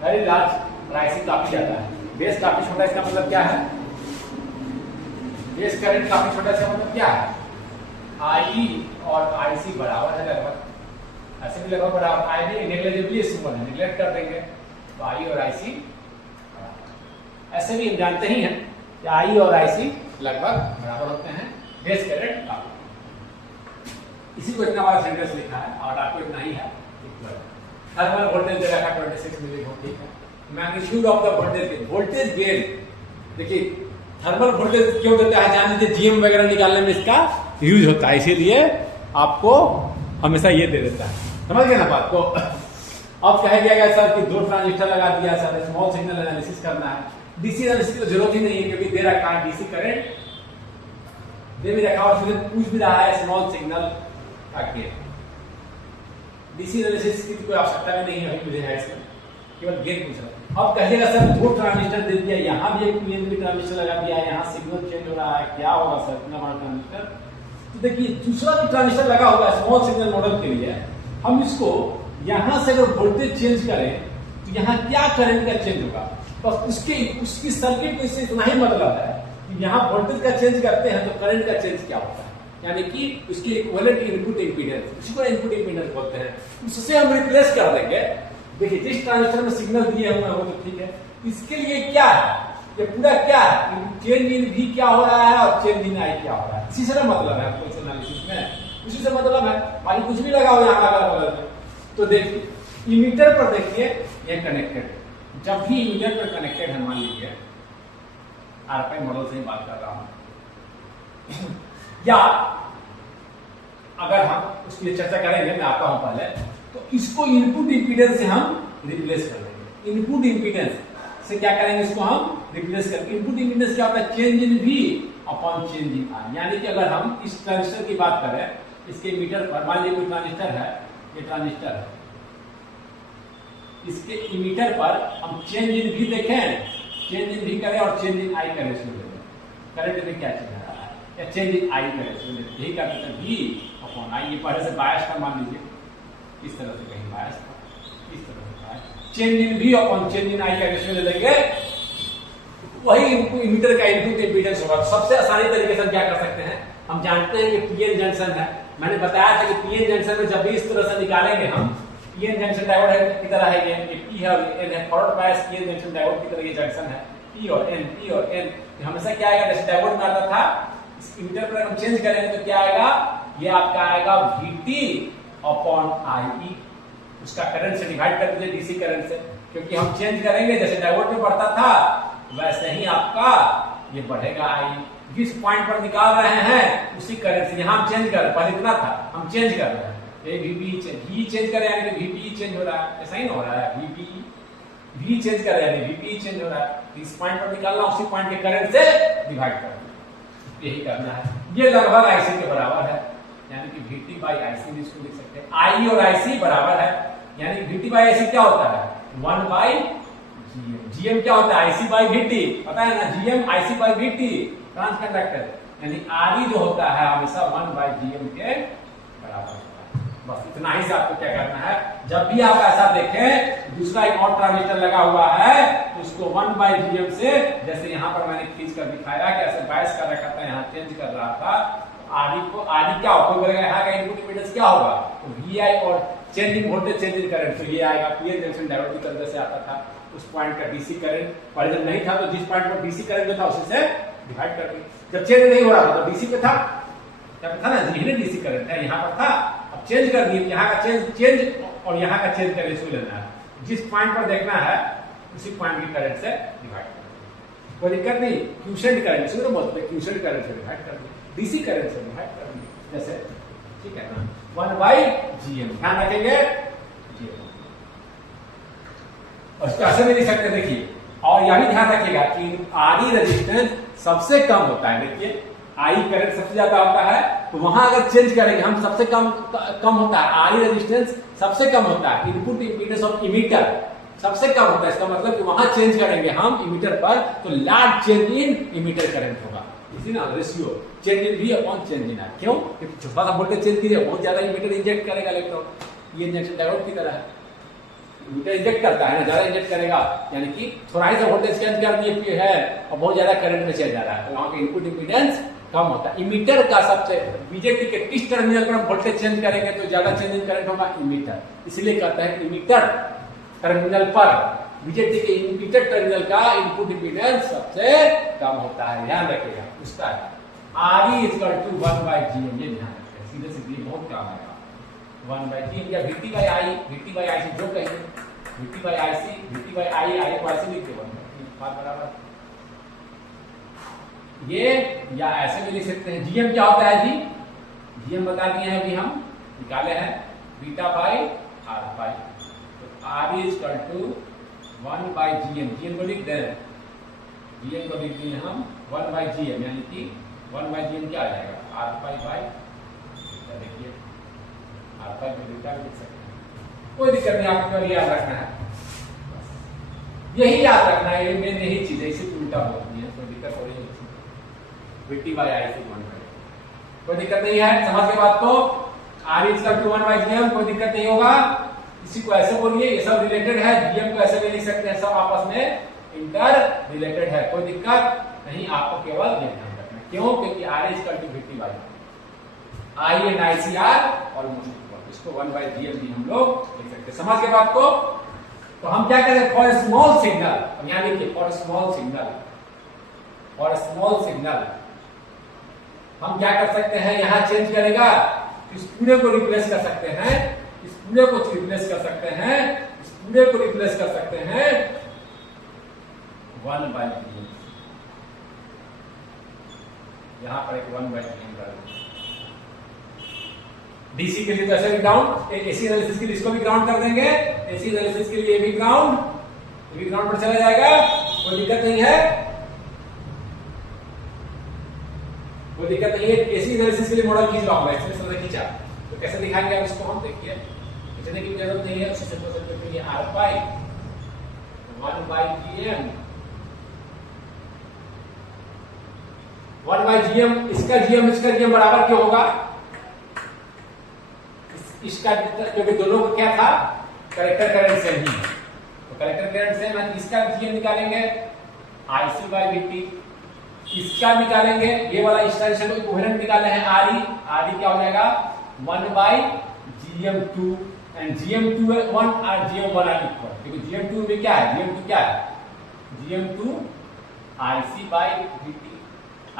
वेरी लार्ज, और IC काफी ज्यादा है। बेस काफी छोटा, इसका मतलब क्या है? बेस करंट काफी छोटा, इसका मतलब क्या है? IE और IC बराबर है लगभग, ऐसे भी लगभग बराबर। IB नेग्लिजिबली स्मॉल है, नेग्लेक्ट कर देंगे तो IE और IC बराबर। ऐसे भी हम जानते ही हैं कि IE और IC लगभग बराबर होते हैं, बेस करंट काफी। इसी को इतना बड़ा सेंटेंस लिखा है और आपको इतना ही है। थर्मल वोल्टेज दे रखा 26 मिलीवोल्ट, ठीक है। Magnitude of the voltage gain, voltage gain देखिए थर्मल वोल्टेज क्यों देता है, जान लीजिए जीएम वगैरह निकालने में इसका यूज होता है, इसीलिए आपको हमेशा ये दे देता है। समझ गए ना बात को? अब कहा गया सर कि 2 ट्रांजिस्टर लगा दिया सर, स्मॉल सिग्नल एनालिसिस करना है। डीसी एनालिसिस की जरूरत ही नहीं है क्योंकि दे रखा है डीसी करंट दे भी रखा, और फिर पूछ भी रहा है स्मॉल सिग्नल का गेन। डीसी एनालिसिस की कोई आवश्यकता भी नहीं है अभी मुझे है, इसमें केवल गेन पूछ रहा है। अब कहिएगा सर 2 ट्रांजिस्टर दे दिया, यहाँ भी एक पीएनपी ट्रांजिस्टर लगा दिया है, यहाँ सिग्नल चेंज हो रहा है, क्या होगा सर इतना बड़ा ट्रांजिस्टर? तो देखिए दूसरा जो ट्रांजिस्टर लगा हुआ है स्मॉल सिग्नल मॉडल के लिए, हम इसको यहाँ से अगर वोल्टेज चेंज करें तो यहाँ क्या करंट का चेंज होगा, बस उसकी सर्किट को इससे इतना ही मतलब है कि यहाँ वोल्टेज का चेंज करते हैं तो करंट का चेंज क्या होता है, यानी कि उसकी इक्विवेलेंट इनपुट इम्पीडेंस, उसी को इनपुट इम्पीडेंस बोलते हैं, उससे हम रिप्लेस कर देंगे। देखिए जिस ट्रांजिस्टर में सिग्नल दिए हुए हैं वो तो ठीक है, इसके लिए क्या है, ये पूरा क्या है, चेंज इन V क्या हो रहा है और चेंज इन I क्या हो रहा है, इसी से मतलब है आपको इस एनालिसिस में, उसी से मतलब है, बाकी कुछ भी लगा हो यहाँ अगल बगल में। तो देखिए इमीटर पर देखिए ये कनेक्टेड, जब भी इमीटर पर कनेक्टेड है, मान लीजिए आरपाई मॉडल से ही बात कर रहा हूं या अगर हम उसके लिए चर्चा करेंगे, मैं आता हूं पहले, तो इसको इनपुट इंपीडेंस से हम रिप्लेस कर देंगे। इनपुट इंपीडेंस से क्या करेंगे, इसको हम रिप्लेस करेंगे। इनपुट इंपीडेंस क्या होता है, change in V upon change in I, यानी कि अगर हम इस ट्रांजिस्टर की बात करें, इसके मीटर पर मान लीजिए कोई ट्रांजिस्टर है, ये ट्रांजिस्टर है, इसके इमीटर पर हम चेंज इन V देखें, चेंज इन V करें और चेंज इन I का रेशियो देखें, करंट में क्या चेंज आ रहा है, या चेंज इन I का रेशियो देखें, यही करते हैं V अपॉन I। ये पहले से बायस था, मान लीजिए इस तरह से कहीं बायस था, इस तरह से bias, change in V upon change in I का रेशियो ले लेंगे, वही इमीटर का इनपुट इंपीडेंस होगा। सबसे आसानी तरीके से हम क्या कर सकते हैं, हम जानते हैं कि पीएन जंक्शन है, मैंने बताया था कि पीएन जंक्शन में जब भी इस तरह से निकालेंगे हम, पीएन जंक्शन डायोड है की तरह है, ये P है और N है, forward bias PN junction diode की तरह ये जंक्शन है, P और N हमेशा क्या आएगा, जैसे डायोड में आता था, इस इमीटर पर हम चेंज करेंगे तो क्या आएगा, ये आपका आएगा VT अपॉन IE, उसका करंट से डिवाइड कर दीजिए डीसी करंट से, क्योंकि हम चेंज करेंगे जैसे डायोड में बढ़ता था वैसे ही आपका ये बढ़ेगा I। जिस पॉइंट पर निकाल रहे हैं उसी करंट से, यहाँ हम चेंज कर, पहले इतना था, हम चेंज कर रहे हैं, ये V चेंज कर रहे हैं यानी VP चेंज हो रहा है, ऐसा ही ना हो रहा है, V चेंज कर रहे हैं यानी VP चेंज हो रहा है, इस पॉइंट पर निकालना, उसी पॉइंट के करंट से डिवाइड करना, यही करना है। ये लगभग IC के बराबर है, यानी कि VT by IC भी इसको लिख सकते हैं, I और IC बराबर है, यानी VT by IC क्या होता है, 1 by GM। GM क्या होता है, IC by VT, पता है ना, GM IC by VT ट्रांसकंडक्टर, यानी RE जो होता है हमेशा 1 by GM के बराबर होता है। बस इतना ही से आपको क्या करना है, जब भी आप ऐसा देखें दूसरा एक और ट्रांजिस्टर लगा हुआ है तो उसको 1 by GM से, जैसे यहाँ पर मैंने खींच कर दिखाया कि ऐसे बायस कर रखा था, यहाँ चेंज कर रहा था, RE क्या होगा, बोलेगा यहाँ का इनपुट इम्पीडेंस क्या होगा, तो VI और change in voltage change in current, तो ये आएगा पीएन जंक्शन डायोड की तरह से आता था, उस पॉइंट का डीसी करंट, पहले जब नहीं था तो जिस पॉइंट पर डीसी करंट था उसी से डिवाइड कर दी। जब चेंज नहीं हो रहा था तो डीसी पे था, क्या था ना, यही डीसी करंट है, यहाँ पर था, अब चेंज कर दिए, यहाँ का चेंज और यहाँ का चेंज का रेशियो लेना है, जिस पॉइंट पर देखना है उसी पॉइंट की करंट से डिवाइड कर दी, कोई दिक्कत नहीं। क्यूसेंट करंट से मतलब क्यूसेंट करंट से डिवाइड कर दी, डीसी करंट से डिवाइड कर दी, जैसे, ठीक है ना, 1/GM ध्यान रखेंगे GM। और कैसे भी लिख सकते हैं देखिए, और यह भी ध्यान रखिएगा कि आरई रेजिस्टेंस सबसे कम होता है, देखिए आई करंट सबसे ज्यादा होता है, तो वहां अगर चेंज करेंगे हम सबसे कम होता है, आरई रेजिस्टेंस सबसे कम होता है, इनपुट इंपीडेंस ऑफ इमीटर सबसे कम होता है, इसका मतलब कि वहां चेंज करेंगे हम इमीटर पर तो large change in emitter current होगा, इसी ना ratio change in V upon change in R. क्यों? क्योंकि छोटा सा वोल्टेज चेंज कीजिए बहुत ज्यादा इमीटर इंजेक्ट करेगा इलेक्ट्रॉन, ये इंजेक्शन डायोड की तरह है, इमीटर इंजेक्ट करता है ना, ज्यादा इंजेक्ट करेगा, यानी कि थोड़ा ही सा वोल्टेज चेंज कर दिए है और बहुत ज्यादा करंट में चल जा रहा है, तो वहां का इनपुट इंपीडेंस कम होता है। इमीटर का सबसे बीजेटी के किस टर्मिनल पर वोल्टेज चेंज करेंगे तो ज्यादा चेंज इन करंट होगा, इमीटर, इसलिए कहते हैं इमीटर टर्मिनल पर बीजेटी के इमीटर टर्मिनल का इनपुट इंपीडेंस सबसे कम होता है, ध्यान रखिएगा। उसका आरई इज इक्वल टू 1/GM, ये ध्यान रखिएगा, सीधे सीधे बहुत काम आएगा, 1/GM या VT/I, VT/IC जो कहेंगे, VT/IC, VT/I, I को ऐसे लिख दो, बात बराबर, ये या ऐसे भी लिख सकते हैं। GM क्या होता है जी, GM बता दिए हैं अभी हम, निकाले हैं, β/R5, R is equal to 1/GM, GM को लिख दें, GM को लिख दिए हम 1/GM, यानी कि 1/GM क्या आ जाएगा, R5/, देखिए R5 को बीटा लिख सकते हैं, कोई दिक्कत नहीं, आपको केवल याद रखना है, यही याद रखना है, मेन यही चीज है, इसी उल्टा होती है, कोई दिक्कत हो रही है, VT/I से 1/, कोई दिक्कत नहीं है, समझ के बात को, R is equal to 1/GM, कोई दिक्कत नहीं होगा, इसी को ऐसे बोलिए, ये सब रिलेटेड है, GM को ऐसे भी लिख सकते हैं, सब आपस में इंटर रिलेटेड है, कोई दिक्कत नहीं, आपको केवल ये ध्यान रखना है, क्यों? क्योंकि R is equal to VT/I, I and IC are almost equal, इसको 1/GM भी हम लोग लिख सकते हैं, समझ के बात को। तो हम क्या करें, फॉर स्मॉल सिग्नल, हम यहाँ लिखिए for small signal, for small signal हम क्या कर सकते हैं, यहाँ चेंज करेगा, इस पूरे को रिप्लेस कर सकते हैं, इस पूरे को रिप्लेस कर सकते हैं, इस पूरे को रिप्लेस कर सकते हैं 1/GM, यहां पर एक 1/GM कर डीसी के लिए तो ऐसे भी ग्राउंड, एसी एनालिसिस के लिए इसको भी ग्राउंड कर देंगे, एसी एनालिसिस के लिए भी ग्राउंड, ये भी ग्राउंड पर चला जाएगा, कोई दिक्कत नहीं है, कोई दिक्कत नहीं है। एसी एनालिसिस के लिए मॉडल खींच लो, इसमें समझ खींचा तो कैसे दिखाएंगे आप इसको, हम देखिए खींचने की जरूरत नहीं है, उससे सिंपल सिंपल के लिए R5 1/GM, 1/GM, इसका GM बराबर क्यों होगा, इसका क्योंकि दोनों को क्या था, कलेक्टर करंट सेम ही है, तो कलेक्टर करंट सेम है, इसका GM निकालेंगे IC/VT, इसका निकालेंगे, ये वाला इस तरह से इक्विवेलेंट निकाले हैं, RE क्या हो जाएगा 1/GM2 एंड GM2 1 और GM1 आर इक्वल, क्योंकि GM2 में क्या है, GM2 क्या है, GM2 IC/VT,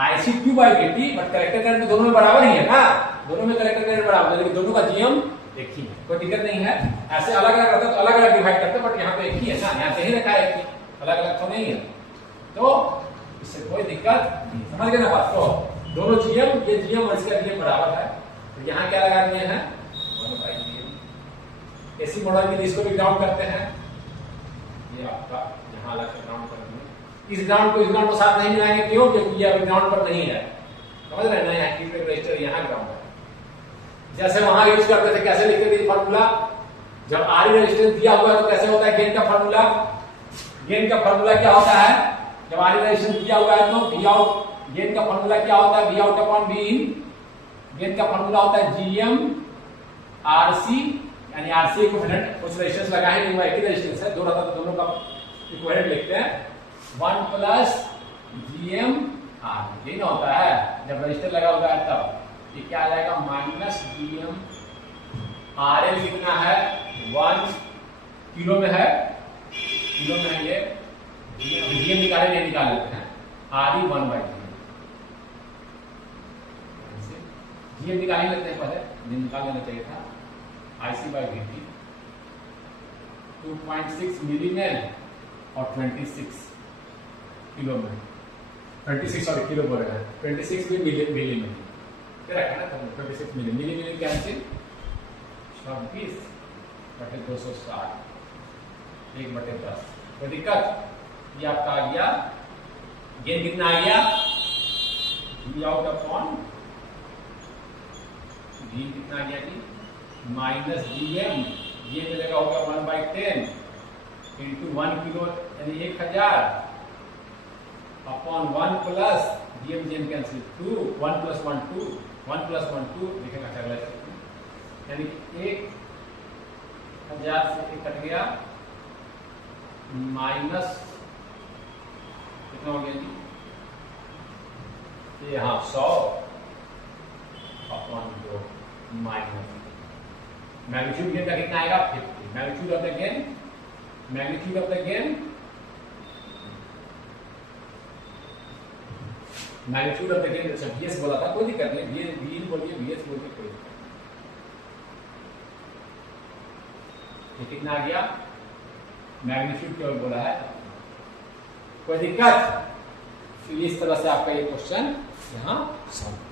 IC2/VT, but collector current दोनों में बराबर ही है ना, दोनों में कलेक्टर करंट बराबर है, लेकिन दोनों का GM एक ही है, कोई दिक्कत नहीं है। ऐसे अलग अलग रहता तो अलग अलग डिवाइड करते, बट यहाँ पे एक ही है ना, यहाँ से ही रखा है, एक ही, अलग अलग तो नहीं है, तो इससे कोई दिक्कत नहीं, समझ गए ना बात। तो दोनों GM, ये GM और इसका GM बराबर है, तो यहाँ क्या लगा दिए हैं 1/GM। एसी मॉडल के लिए इसको भी ग्राउंड करते हैं, ये आपका यहाँ अलग से ग्राउंड कर देंगे, इस ग्राउंड को इस ग्राउंड को साथ नहीं मिलाएंगे, क्यों? क्योंकि ये अभी ग्राउंड पर नहीं है, समझ रहे हैं ना, यहाँ फीडबैक रजिस्टर यहाँ ग्राउंड है, जैसे वहां यूज करते थे, कैसे लिखते थे फार्मूला, जब आरई रेजिस्टेंस दिया हुआ है तो कैसे होता है गेन का फार्मूला, गेन का फार्मूला क्या होता है, जब आरई रेजिस्टेंस दिया हुआ है तो वी आउट, गेन का फार्मूला क्या होता है, V out upon V in, gain का फार्मूला होता है GM RC, यानी RC इक्विवेलेंट, कुछ रेजिस्टेंस लगाए नहीं हुआ, एक ही रेजिस्टेंस है, दो रहता तो दोनों का इक्विवेलेंट लिखते हैं, 1 + GM R, यही ना होता है, जब रजिस्टर लगा होता है तब ये क्या आ जाएगा -GM, RL कितना है 1 किलो में है, किलो में है ये, GM निकाले नहीं निकाल लेते हैं, RE 1/GM, जीएम निकाल लेते हैं पहले, निकाल लेना चाहिए था। IC/VT 2.6 मिलीमेल और 26 किलो में, 26 सॉरी किलो बोल रहे हैं, 26 भी मिलीमेल क्या रखा ना, 26 मिलीमीटर कैंसिल 26 बटे 260 1/10। कोई दिक्कत? ये आपका आ गया गेन, कितना आ गया V आउट अपॉन V कितना आ गया जी माइनस GM, ये मिलेगा होगा 1/10 इंटू 1 किलो यानी 1000 अपॉन 1 प्लस GM कैंसिल 2, 1 + 1 2, 1 + 1 2 लिखेगा अगला स्टेप में, यानी 1000 से 1 कट गया माइनस कितना हो गया जी ये, हाँ 100 अपॉन 2 माइनस मैग्नीट्यूड गेन का कितना आएगा 50। Magnitude of the gain, magnitude of the gain, magnitude of the gain, अच्छा VS बोला था, कोई दिक्कत नहीं, VN बोलिए, VS बोलिए, कोई ये कितना आ गया मैग्नीट्यूड केवल बोला है, कोई दिक्कत? इस तरह से आपका ये क्वेश्चन यहाँ सॉल्व